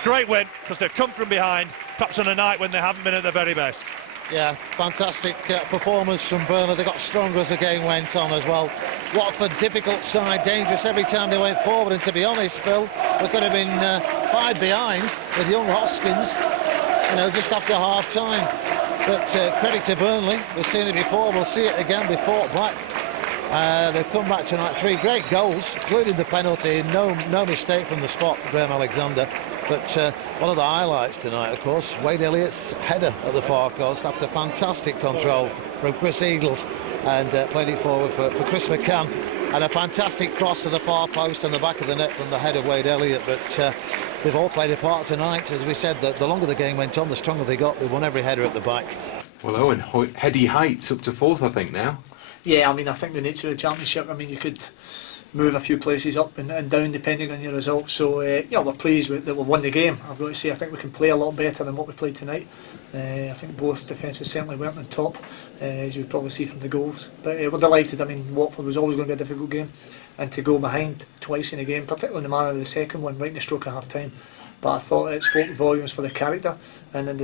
Great win, because they've come from behind, perhaps on a night when they haven't been at their very best. Yeah, fantastic performance from Burnley. They got stronger as the game went on as well. Watford, difficult side, dangerous every time they went forward, and to be honest, Phil, we could have been 5 behind with young Hoskins, you know, just after half-time. But credit to Burnley, we've seen it before, we'll see it again. They fought back. They've come back tonight, 3 great goals, including the penalty. No mistake from the spot, Graham Alexander. But one of the highlights tonight, of course, Wade Elliott's header at the far post after fantastic control from Chris Eagles, and played it forward for Chris McCann, and a fantastic cross to the far post on the back of the net from the head of Wade Elliott. But they've all played a part tonight. As we said, the longer the game went on, the stronger they got. They won every header at the back. Well, Owen, heady heights up to 4th, I think, now. Yeah, I mean, I think the nature of the championship, I mean, you could move a few places up and down depending on your results. So, yeah, we're pleased that we've won the game. I've got to say, I think we can play a lot better than what we played tonight. I think both defences certainly weren't on top, as you probably see from the goals. But we're delighted. I mean, Watford was always going to be a difficult game, and to go behind twice in a game, particularly in the manner of the second one, right in the stroke of half-time, but I thought it spoke volumes for the character and then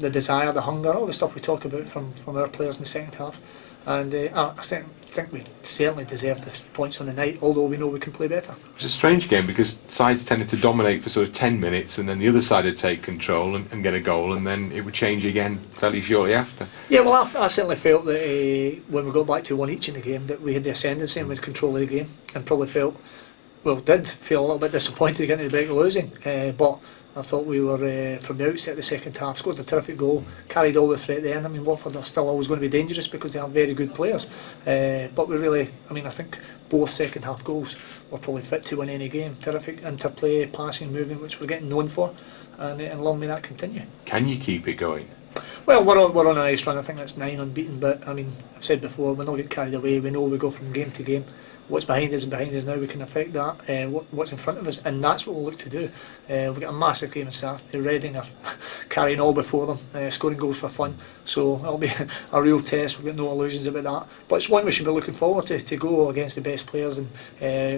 the desire, the hunger, all the stuff we talk about from our players in the second half. And I think we certainly deserved the 3 points on the night, although we know we can play better. It's a strange game because sides tended to dominate for sort of 10 minutes and then the other side would take control and get a goal, and then it would change again fairly shortly after. Yeah, well, I certainly felt that when we got back to 1 each in the game, that we had the ascendancy and we had control of the game, and probably did feel a little bit disappointed getting to the break losing. But I thought we were, from the outset of the second half, scored a terrific goal, carried all the threat there. I mean, Watford are still always going to be dangerous because they have very good players. But we really, I think both second half goals were probably fit to win any game. Terrific interplay, passing, movement, which we're getting known for, and long may that continue. Can you keep it going? Well, we're on a nice run. I think that's 9 unbeaten, but I mean, I've said before, we're not getting carried away. We know we go from game to game. What's behind us and behind us now, we can affect that. What's in front of us, and that's what we'll look to do. We've got a massive game in Saturday. Reading are carrying all before them, scoring goals for fun. So it'll be a real test. We've got no illusions about that. But it's one we should be looking forward to go against the best players in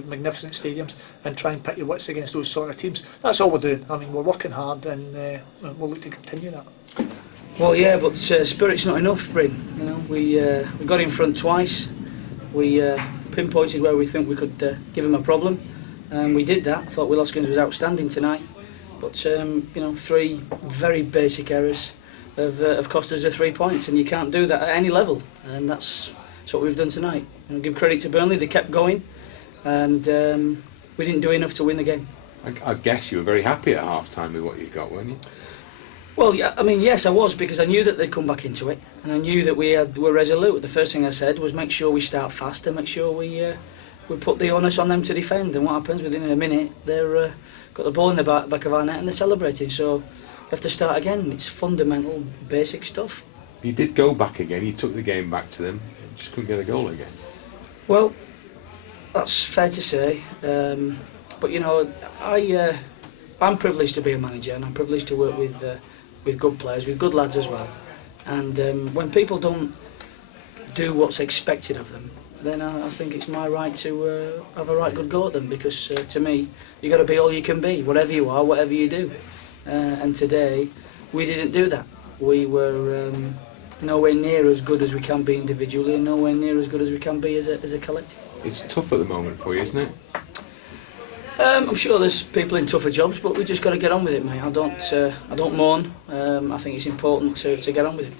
magnificent stadiums and try and pit your wits against those sort of teams. That's all we're doing. I mean, we're working hard, and we'll look to continue that. Well, yeah, but spirit's not enough, Bryn. You know, we got in front twice. We pinpointed where we think we could give him a problem, and we did that. I thought Will Hoskins was outstanding tonight, but 3 very basic errors have cost us the 3 points, and you can't do that at any level, and that's what we've done tonight. Give credit to Burnley, they kept going, and we didn't do enough to win the game. I guess you were very happy at half time with what you got, weren't you? Well, yeah, I mean, yes, I was, because I knew that they'd come back into it, and I knew that we were resolute. The first thing I said was make sure we start fast and make sure we put the onus on them to defend. And what happens within a minute, they're got the ball in the back of our net and they're celebrating. So you have to start again. It's fundamental, basic stuff. You did go back again. You took the game back to them. You just couldn't get a goal again. Well, that's fair to say. But you know, I'm privileged to be a manager, and I'm privileged to work with good players, with good lads as well. And when people don't do what's expected of them, then I think it's my right to have a right good go at them, because to me, you've got to be all you can be, whatever you are, whatever you do. And today, we didn't do that. We were nowhere near as good as we can be individually, and nowhere near as good as we can be as a collective. It's tough at the moment for you, isn't it? I'm sure there's people in tougher jobs, but we just got to get on with it, mate. I don't moan. I think it's important to get on with it.